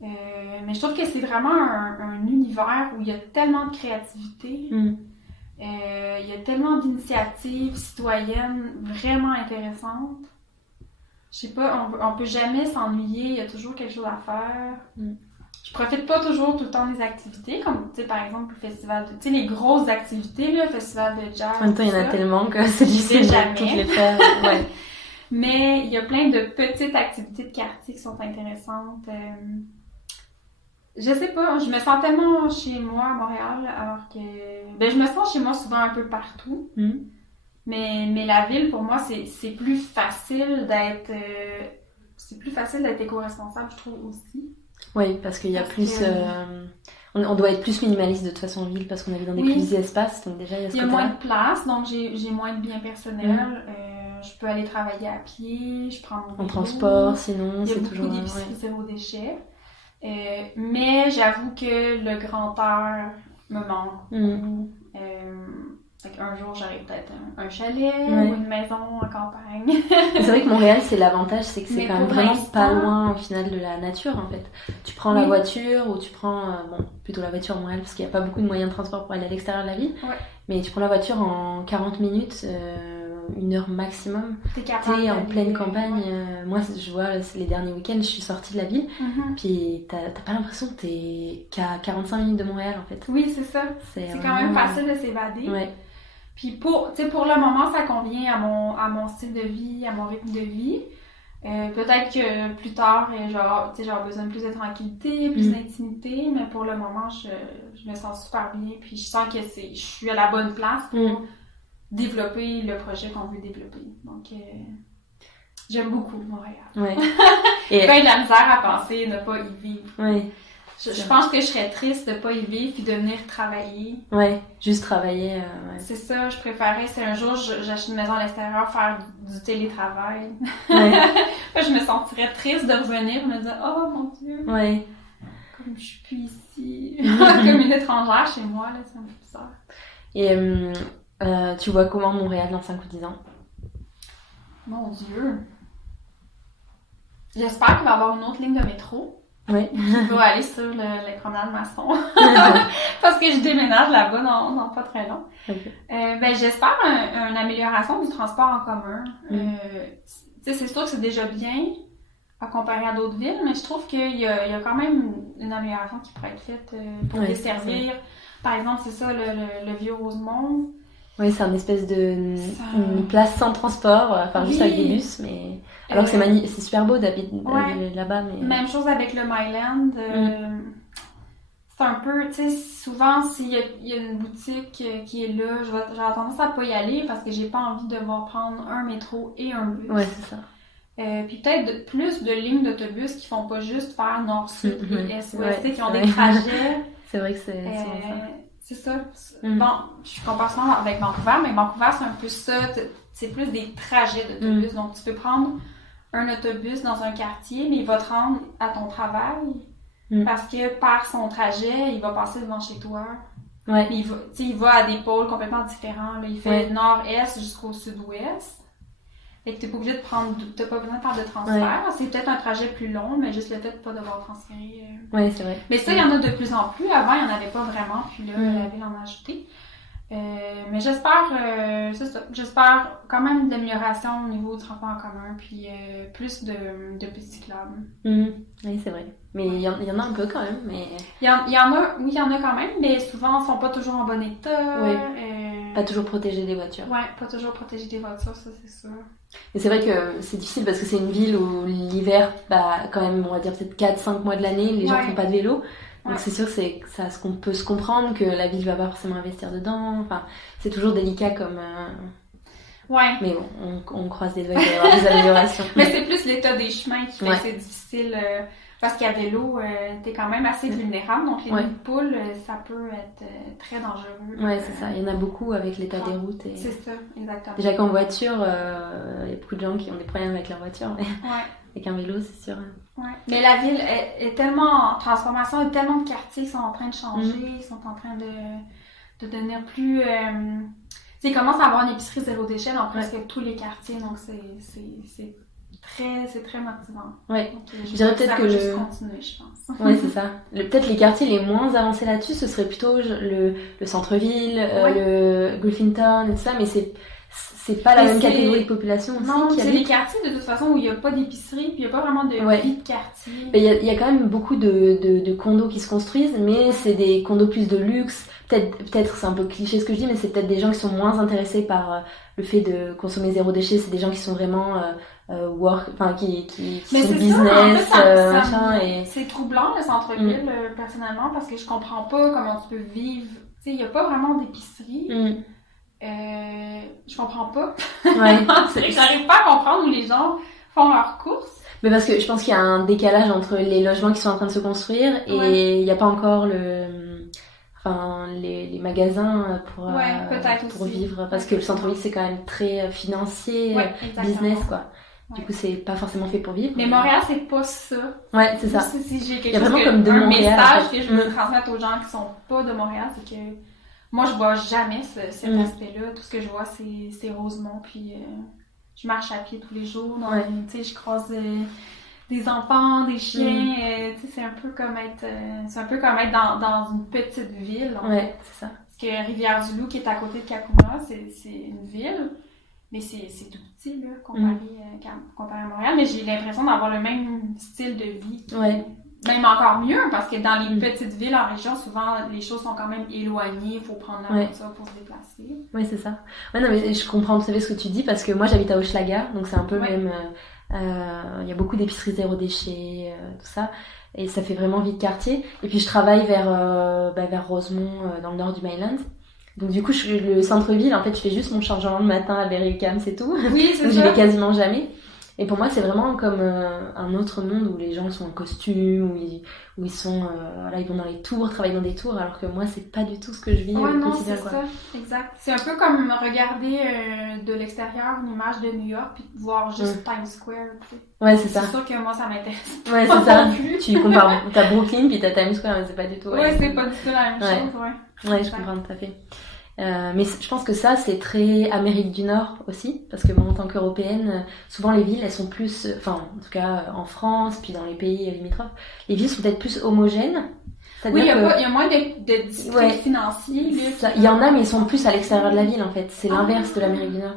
Mais je trouve que c'est vraiment un univers où il y a tellement de créativité. Il y a tellement d'initiatives citoyennes vraiment intéressantes. Je sais pas, on peut jamais s'ennuyer, il y a toujours quelque chose à faire. Je profite pas toujours tout le temps des activités, comme tu sais par exemple le festival de... Tu sais les grosses activités, le festival de jazz. En même temps, il y en a tellement que c'est difficile de toutes les faire. Mais il y a plein de petites activités de quartier qui sont intéressantes. Je sais pas, je me sens tellement chez moi à Montréal, alors que... Ben, je me sens chez moi souvent un peu partout. Mais la ville, pour moi, c'est plus facile d'être... c'est plus facile d'être éco-responsable, je trouve, aussi. Oui, parce qu'il y a plus... On doit être plus minimaliste de toute façon en ville, parce qu'on habite dans des plus petits espaces, donc déjà, il y a moins de place, donc j'ai moins de biens personnels. Je peux aller travailler à pied, je prends mon vélo. En transport, sinon, c'est toujours... Il y a beaucoup d'épiceries zéro déchet. Mais j'avoue que le grand air me manque. Un jour, j'aurai peut-être un chalet ou une maison en campagne. C'est vrai que Montréal, c'est l'avantage, c'est que c'est quand même vraiment pas loin au final de la nature en fait. Tu prends la voiture ou tu prends, plutôt la voiture à Montréal parce qu'il n'y a pas beaucoup de moyens de transport pour aller à l'extérieur de la ville. Mais tu prends la voiture en 40 minutes, 1 heure maximum. T'es en pleine campagne. Moi, je vois les derniers week-ends, je suis sortie de la ville. Puis t'as pas l'impression que t'es qu'à 45 minutes de Montréal en fait. Oui, c'est ça. C'est quand même facile de s'évader. Puis pour le moment, ça convient à mon style de vie, à mon rythme de vie. Peut-être que plus tard, j'aurai besoin de plus de tranquillité, plus d'intimité, mais pour le moment, je me sens super bien. Puis je sens que je suis à la bonne place pour développer le projet qu'on veut développer. Donc, j'aime beaucoup Montréal. J'ai pas de la misère à penser ne pas y vivre. Je pense que je serais triste de pas y vivre puis de venir travailler. Juste travailler. C'est ça, je préférais, c'est un jour j'achète une maison à l'extérieur, faire du télétravail. Je me sentirais triste de revenir et me dire, oh mon Dieu, comme je suis plus ici, comme une étrangère chez moi, là, ça me fait bizarre. Et tu vois comment Montréal dans 5 ou 10 ans? Mon Dieu. J'espère qu'il va y avoir une autre ligne de métro. Ouais. Qui va aller sur les promenades maçon. Parce que je déménage là-bas dans pas très long. Okay. J'espère une amélioration du transport en commun. C'est sûr que c'est déjà bien à comparer à d'autres villes, mais je trouve qu'il y a quand même une amélioration qui pourrait être faite pour desservir. Par exemple, c'est ça, le vieux Rosemont. Oui, c'est une espèce de une place sans transport, juste avec des bus, mais alors que c'est super beau d'habiter là-bas. Mais même chose avec le Myland. C'est un peu, tu sais, souvent s'il y a une boutique qui est là, j'aurais tendance à pas y aller parce que j'ai pas envie de devoir prendre un métro et un bus. Ouais, c'est ça. Puis peut-être plus de lignes d'autobus qui font pas juste faire nord-sud et est-ouest, qui ont des trajets. C'est vrai que c'est souvent ça. C'est ça. Bon, je compare souvent avec Vancouver, mais Vancouver, c'est un peu ça. C'est plus des trajets d'autobus. Donc, tu peux prendre un autobus dans un quartier, mais il va te rendre à ton travail parce que par son trajet, il va passer devant chez toi. Ouais. Il va à des pôles complètement différents. Là. Il fait nord-est jusqu'au sud-ouest. Fait que t'es pas obligé de t'as pas besoin de faire de transfert. Ouais. C'est peut-être un trajet plus long, mais juste le fait de pas devoir transférer. Oui, c'est vrai. Mais ça, il y en a de plus en plus. Avant, il n'y en avait pas vraiment, puis là, la ville en a ajouté. Mais j'espère, c'est ça. J'espère quand même d'amélioration au niveau du transport en commun, puis plus de pistes cyclables. Oui, c'est vrai. Mais il y en a un peu quand même, mais... Il y en a quand même, mais souvent, ils sont pas toujours en bon état. Oui. Pas toujours protégés des voitures. Ouais, pas toujours protégés des voitures, ça c'est sûr. Et c'est vrai que c'est difficile parce que c'est une ville où l'hiver, quand même, on va dire peut-être 4-5 mois de l'année, les gens font pas de vélo. Donc c'est sûr que qu'on peut se comprendre que la ville va pas forcément investir dedans. Enfin, c'est toujours délicat comme... Ouais. Mais bon, on croise les doigts qu'il va y avoir des améliorations. Mais c'est plus l'état des chemins qui fait que c'est difficile... Parce qu'à vélo, t'es quand même assez vulnérable, donc les nids de poules, ça peut être très dangereux. Ouais, c'est ça. Il y en a beaucoup avec l'état des routes. C'est ça, exactement. Déjà qu'en voiture, il y a beaucoup de gens qui ont des problèmes avec leur voiture, mais avec un vélo, c'est sûr. Ouais. Mais la ville est tellement en transformation, il y a tellement de quartiers qui sont en train de changer, ils sont en train de devenir plus... ils commencent à avoir une épicerie zéro déchet dans presque tous les quartiers, donc c'est très motivant. Ouais. Donc, je dirais peut-être que juste continuer, je pense. Ouais, c'est ça. Peut-être les quartiers les moins avancés là-dessus, ce serait plutôt le centre-ville, le Griffintown et tout ça, mais c'est pas la même catégorie de population aussi. Non, c'est les quartiers de toute façon où il n'y a pas d'épicerie, puis il n'y a pas vraiment de vie de quartier. Il y a quand même beaucoup de condos qui se construisent, mais c'est des condos plus de luxe. Peut-être c'est un peu cliché ce que je dis, mais c'est peut-être des gens qui sont moins intéressés par le fait de consommer zéro déchet. C'est des gens qui sont vraiment qui sont business, machin. Et... C'est troublant le centre-ville, personnellement, parce que je comprends pas comment tu peux vivre. Tu sais, il n'y a pas vraiment d'épicerie. Je comprends pas. J'arrive pas à comprendre où les gens font leurs courses. Mais parce que je pense qu'il y a un décalage entre les logements qui sont en train de se construire et il n'y a pas encore les magasins pour vivre. Parce que le centre-ville, c'est quand même très financier, business, quoi. Du coup, c'est pas forcément fait pour vivre. Mais Montréal, c'est pas ça. Ouais, c'est ça. Si j'ai quelque chose vraiment comme de un Montréal, message que je veux transmettre aux gens qui sont pas de Montréal, c'est que moi, je vois jamais cet aspect-là. Tout ce que je vois, c'est Rosemont, puis je marche à pied tous les jours. Tu sais, je croise des enfants, des chiens. Tu sais, c'est un peu comme être dans une petite ville. Ouais, c'est ça. Parce que Rivière-du-Loup, qui est à côté de Kakuma, c'est une ville. Mais c'est tout petit, là, comparé à Montréal. Mais j'ai l'impression d'avoir le même style de vie. Même encore mieux, parce que dans les petites villes en région, souvent, les choses sont quand même éloignées. Il faut prendre la voiture pour se déplacer. Oui, c'est ça. Ouais, non, mais je comprends tout à fait ce que tu dis, parce que moi, j'habite à Hochelaga, donc c'est un peu même... Il y a beaucoup d'épiceries zéro déchet, tout ça. Et ça fait vraiment vie de quartier. Et puis, je travaille vers Rosemont, dans le nord du Myland. Donc du coup, le centre-ville, en fait, je fais juste mon chargement le matin à Berry-UQAM, c'est tout. Oui, c'est ça. J'y vais quasiment jamais. Et pour moi, c'est vraiment comme un autre monde où les gens sont en costume, où ils sont, ils vont dans les tours, travaillent dans des tours, alors que moi, c'est pas du tout ce que je vis au quotidien. C'est ça, exact. C'est un peu comme regarder de l'extérieur une image de New York puis voir juste Times Square. Tu sais. Ouais, c'est ça. C'est sûr que moi, ça m'intéresse. Ouais, c'est ça. Tu compares, t'as Brooklyn puis t'as Times Square, mais c'est pas du tout. Ouais, c'est pas du tout la même chose, Ouais, je comprends tout à fait. Mais je pense que ça, c'est très Amérique du Nord aussi, parce que moi, en tant qu'Européenne, souvent les villes, elles sont plus, enfin, en tout cas en France, puis dans les pays limitrophes, les villes sont peut-être plus homogènes. Oui, il y a moins de districts financiers. Il y en a, mais ils sont plus à l'extérieur de la ville, en fait. C'est l'inverse de l'Amérique du Nord.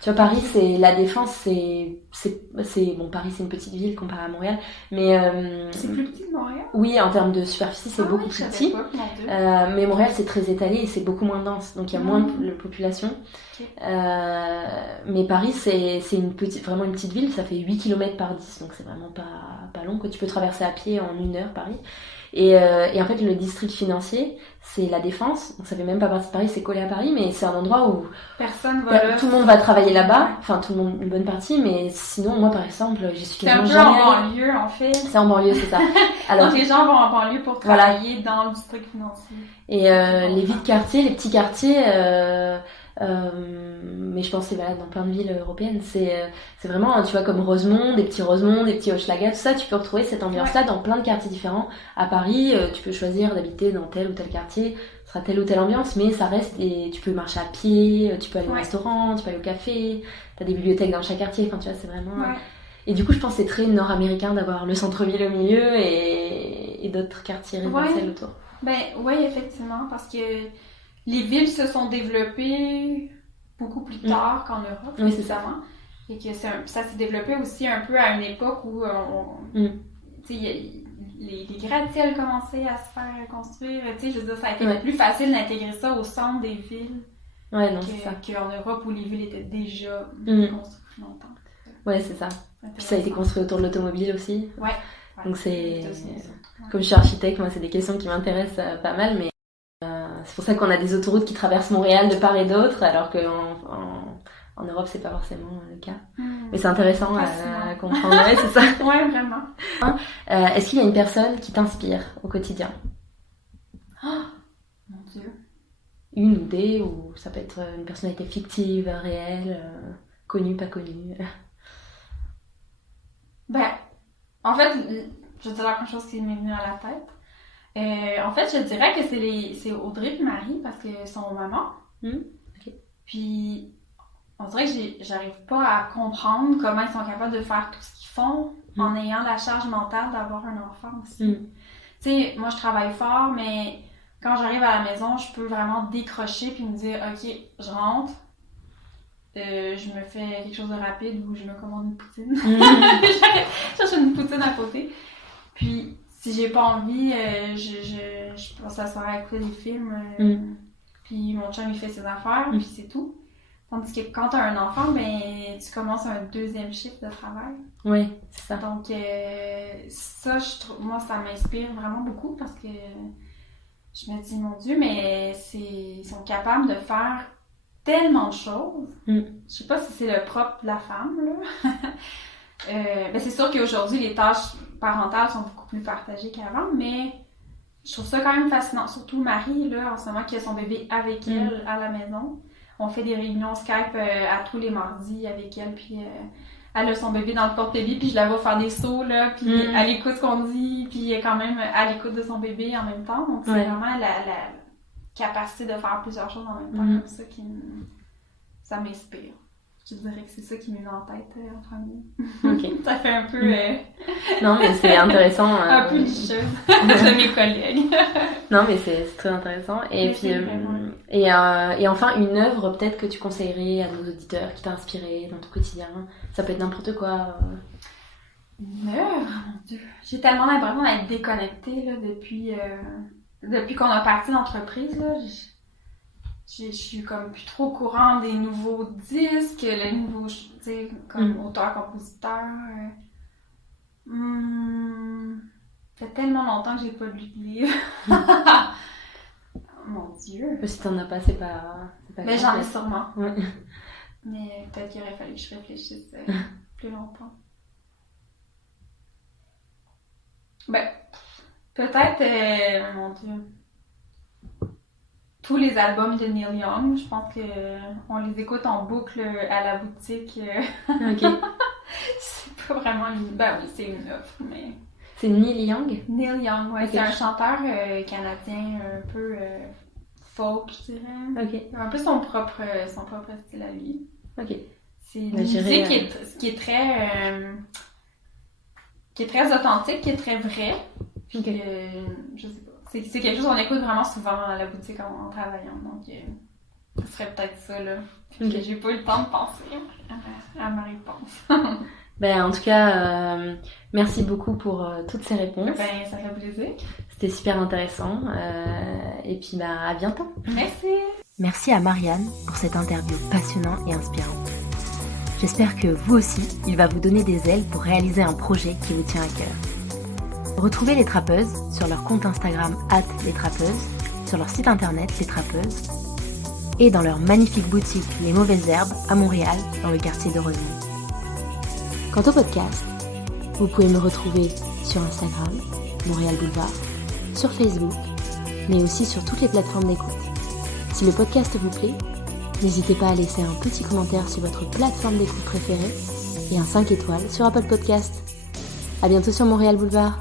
Tu vois, Paris, c'est la Défense, bon, Paris, c'est une petite ville comparée à Montréal, mais c'est plus petit que Montréal. Oui, en termes de superficie, c'est beaucoup plus petit. Mais Montréal, c'est très étalé et c'est beaucoup moins dense, donc il y a moins de population. Okay. Mais Paris, c'est vraiment une petite ville, ça fait 8 km par 10, donc c'est vraiment pas long, que tu peux traverser à pied en 1 heure Paris. Et en fait, le district financier, c'est la Défense. Donc ça fait même pas partie de Paris, c'est collé à Paris, mais c'est un endroit où tout le monde va travailler là-bas. Enfin, tout le monde, une bonne partie, mais sinon, moi, par exemple, j'y suis quasiment jamais allée. C'est un peu en banlieue, en fait. C'est en banlieue, c'est ça. Alors, donc les gens vont en banlieue pour travailler dans le district financier. Et les villes quartiers, les petits quartiers, mais je pense que c'est valable dans plein de villes européennes, c'est vraiment, tu vois, comme Rosemont, des petits Hochelaga, tout ça, tu peux retrouver cette ambiance-là dans plein de quartiers différents. À Paris, tu peux choisir d'habiter dans tel ou tel quartier, ce sera telle ou telle ambiance, mais ça reste, et tu peux marcher à pied, tu peux aller au restaurant, tu peux aller au café, t'as des bibliothèques dans chaque quartier, enfin tu vois, c'est vraiment... Et du coup, je pense que c'est très nord-américain d'avoir le centre-ville au milieu et d'autres quartiers résidentiels autour. Ben oui, effectivement, parce que les villes se sont développées beaucoup plus tard qu'en Europe, évidemment. Et que ça s'est développé aussi un peu à une époque où les gratte-ciels commençaient à se faire construire. Je veux dire, ça a été plus facile d'intégrer ça au centre des villes qu'en Europe où les villes étaient déjà construites longtemps. Ouais, c'est ça. Puis ça a été construit autour de l'automobile aussi. Ouais. Donc c'est... Comme je suis architecte, moi c'est des questions qui m'intéressent pas mal, mais c'est pour ça qu'on a des autoroutes qui traversent Montréal de part et d'autre, alors qu'en Europe c'est pas forcément le cas. Mais c'est intéressant à comprendre, c'est ça. Ouais, vraiment. Est-ce qu'il y a une personne qui t'inspire au quotidien? Oh, mon Dieu. Une ou des, ou ça peut être une personnalité fictive, réelle, connue, pas connue. Ben, en fait, je vais dire la première chose qui m'est venue à la tête. En fait, je dirais que c'est Audrey et Marie parce que sont mamans. Okay. Puis, on dirait que j'arrive pas à comprendre comment ils sont capables de faire tout ce qu'ils font en ayant la charge mentale d'avoir un enfant aussi. Tu sais, moi, je travaille fort, mais quand j'arrive à la maison, je peux vraiment décrocher puis me dire, OK, je rentre. Je me fais quelque chose de rapide ou je me commande une poutine. Je cherche une poutine à côté. Puis, si j'ai pas envie, je passe la soirée à écouter des films. Puis mon chum, il fait ses affaires, puis c'est tout. Tandis que quand t'as un enfant, ben, tu commences un deuxième shift de travail. Oui, c'est ça. Donc, ça, moi, ça m'inspire vraiment beaucoup parce que je me dis, mon Dieu, mais ils sont capables de faire tellement de choses. Je sais pas si c'est le propre de la femme, là. Ben c'est sûr qu'aujourd'hui, les tâches parentales sont beaucoup plus partagées qu'avant, mais je trouve ça quand même fascinant. Surtout Marie, là, en ce moment, qui a son bébé avec elle à la maison. On fait des réunions Skype à tous les mardis avec elle, puis elle a son bébé dans le porte-bébé, puis je la vois faire des sauts, là, puis elle écoute ce qu'on dit, puis elle est quand même à l'écoute de son bébé en même temps. Donc, c'est vraiment la capacité de faire plusieurs choses en même temps comme ça ça m'inspire. Je dirais que c'est ça qui m'est dans la tête en premier. Okay. Ça fait un peu... Non, mais c'est intéressant. un peu licheuse de mes collègues. Non, mais c'est très intéressant. Et mais puis, et enfin, une œuvre peut-être que tu conseillerais à nos auditeurs qui t'a inspiré dans ton quotidien. Ça peut être n'importe quoi. Une œuvre, mon Dieu. J'ai tellement l'impression d'être déconnectée là, depuis qu'on a parti d'entreprise. Là, je suis comme plus trop au courant des nouveaux disques, les nouveaux, tu sais, comme auteur-compositeur. Ça fait tellement longtemps que j'ai pas lu de livre. Mon Dieu. Si t'en as pas, c'est pas mais j'en ai sûrement. Ouais. Mais peut-être qu'il aurait fallu que je réfléchisse plus longtemps. Ben, peut-être, mon Dieu, tous les albums de Neil Young, je pense qu'on les écoute en boucle à la boutique. Ok. C'est pas vraiment ben oui, c'est une œuvre, mais... C'est Neil Young? Neil Young, ouais. Okay. C'est un chanteur canadien un peu folk, je dirais. Ok. Un peu son propre style à lui. Ok. C'est une musique qui est très authentique, qui est très vraie. Puis Ok. Je sais pas. C'est quelque chose qu'on écoute vraiment souvent à la boutique en travaillant. Donc, ce serait peut-être ça, là. Puis Ok. que j'ai pas eu le temps de penser à ma réponse. Ben, en tout cas, merci beaucoup pour toutes ces réponses. Ben, ça fait plaisir. C'était super intéressant. Et puis, bah, à bientôt. Merci! Merci à Marianne pour cette interview passionnante et inspirante. J'espère que vous aussi, il va vous donner des ailes pour réaliser un projet qui vous tient à cœur. Retrouvez les Trappeuses sur leur compte Instagram @lestrappeuses, sur leur site internet Les Trappeuses et dans leur magnifique boutique Les Mauvaises Herbes à Montréal, dans le quartier de Rosemont. Quant au podcast, vous pouvez me retrouver sur Instagram, Montréal Boulevard, sur Facebook, mais aussi sur toutes les plateformes d'écoute. Si le podcast vous plaît, n'hésitez pas à laisser un petit commentaire sur votre plateforme d'écoute préférée et un 5 étoiles sur Apple Podcast. À bientôt sur Montréal Boulevard.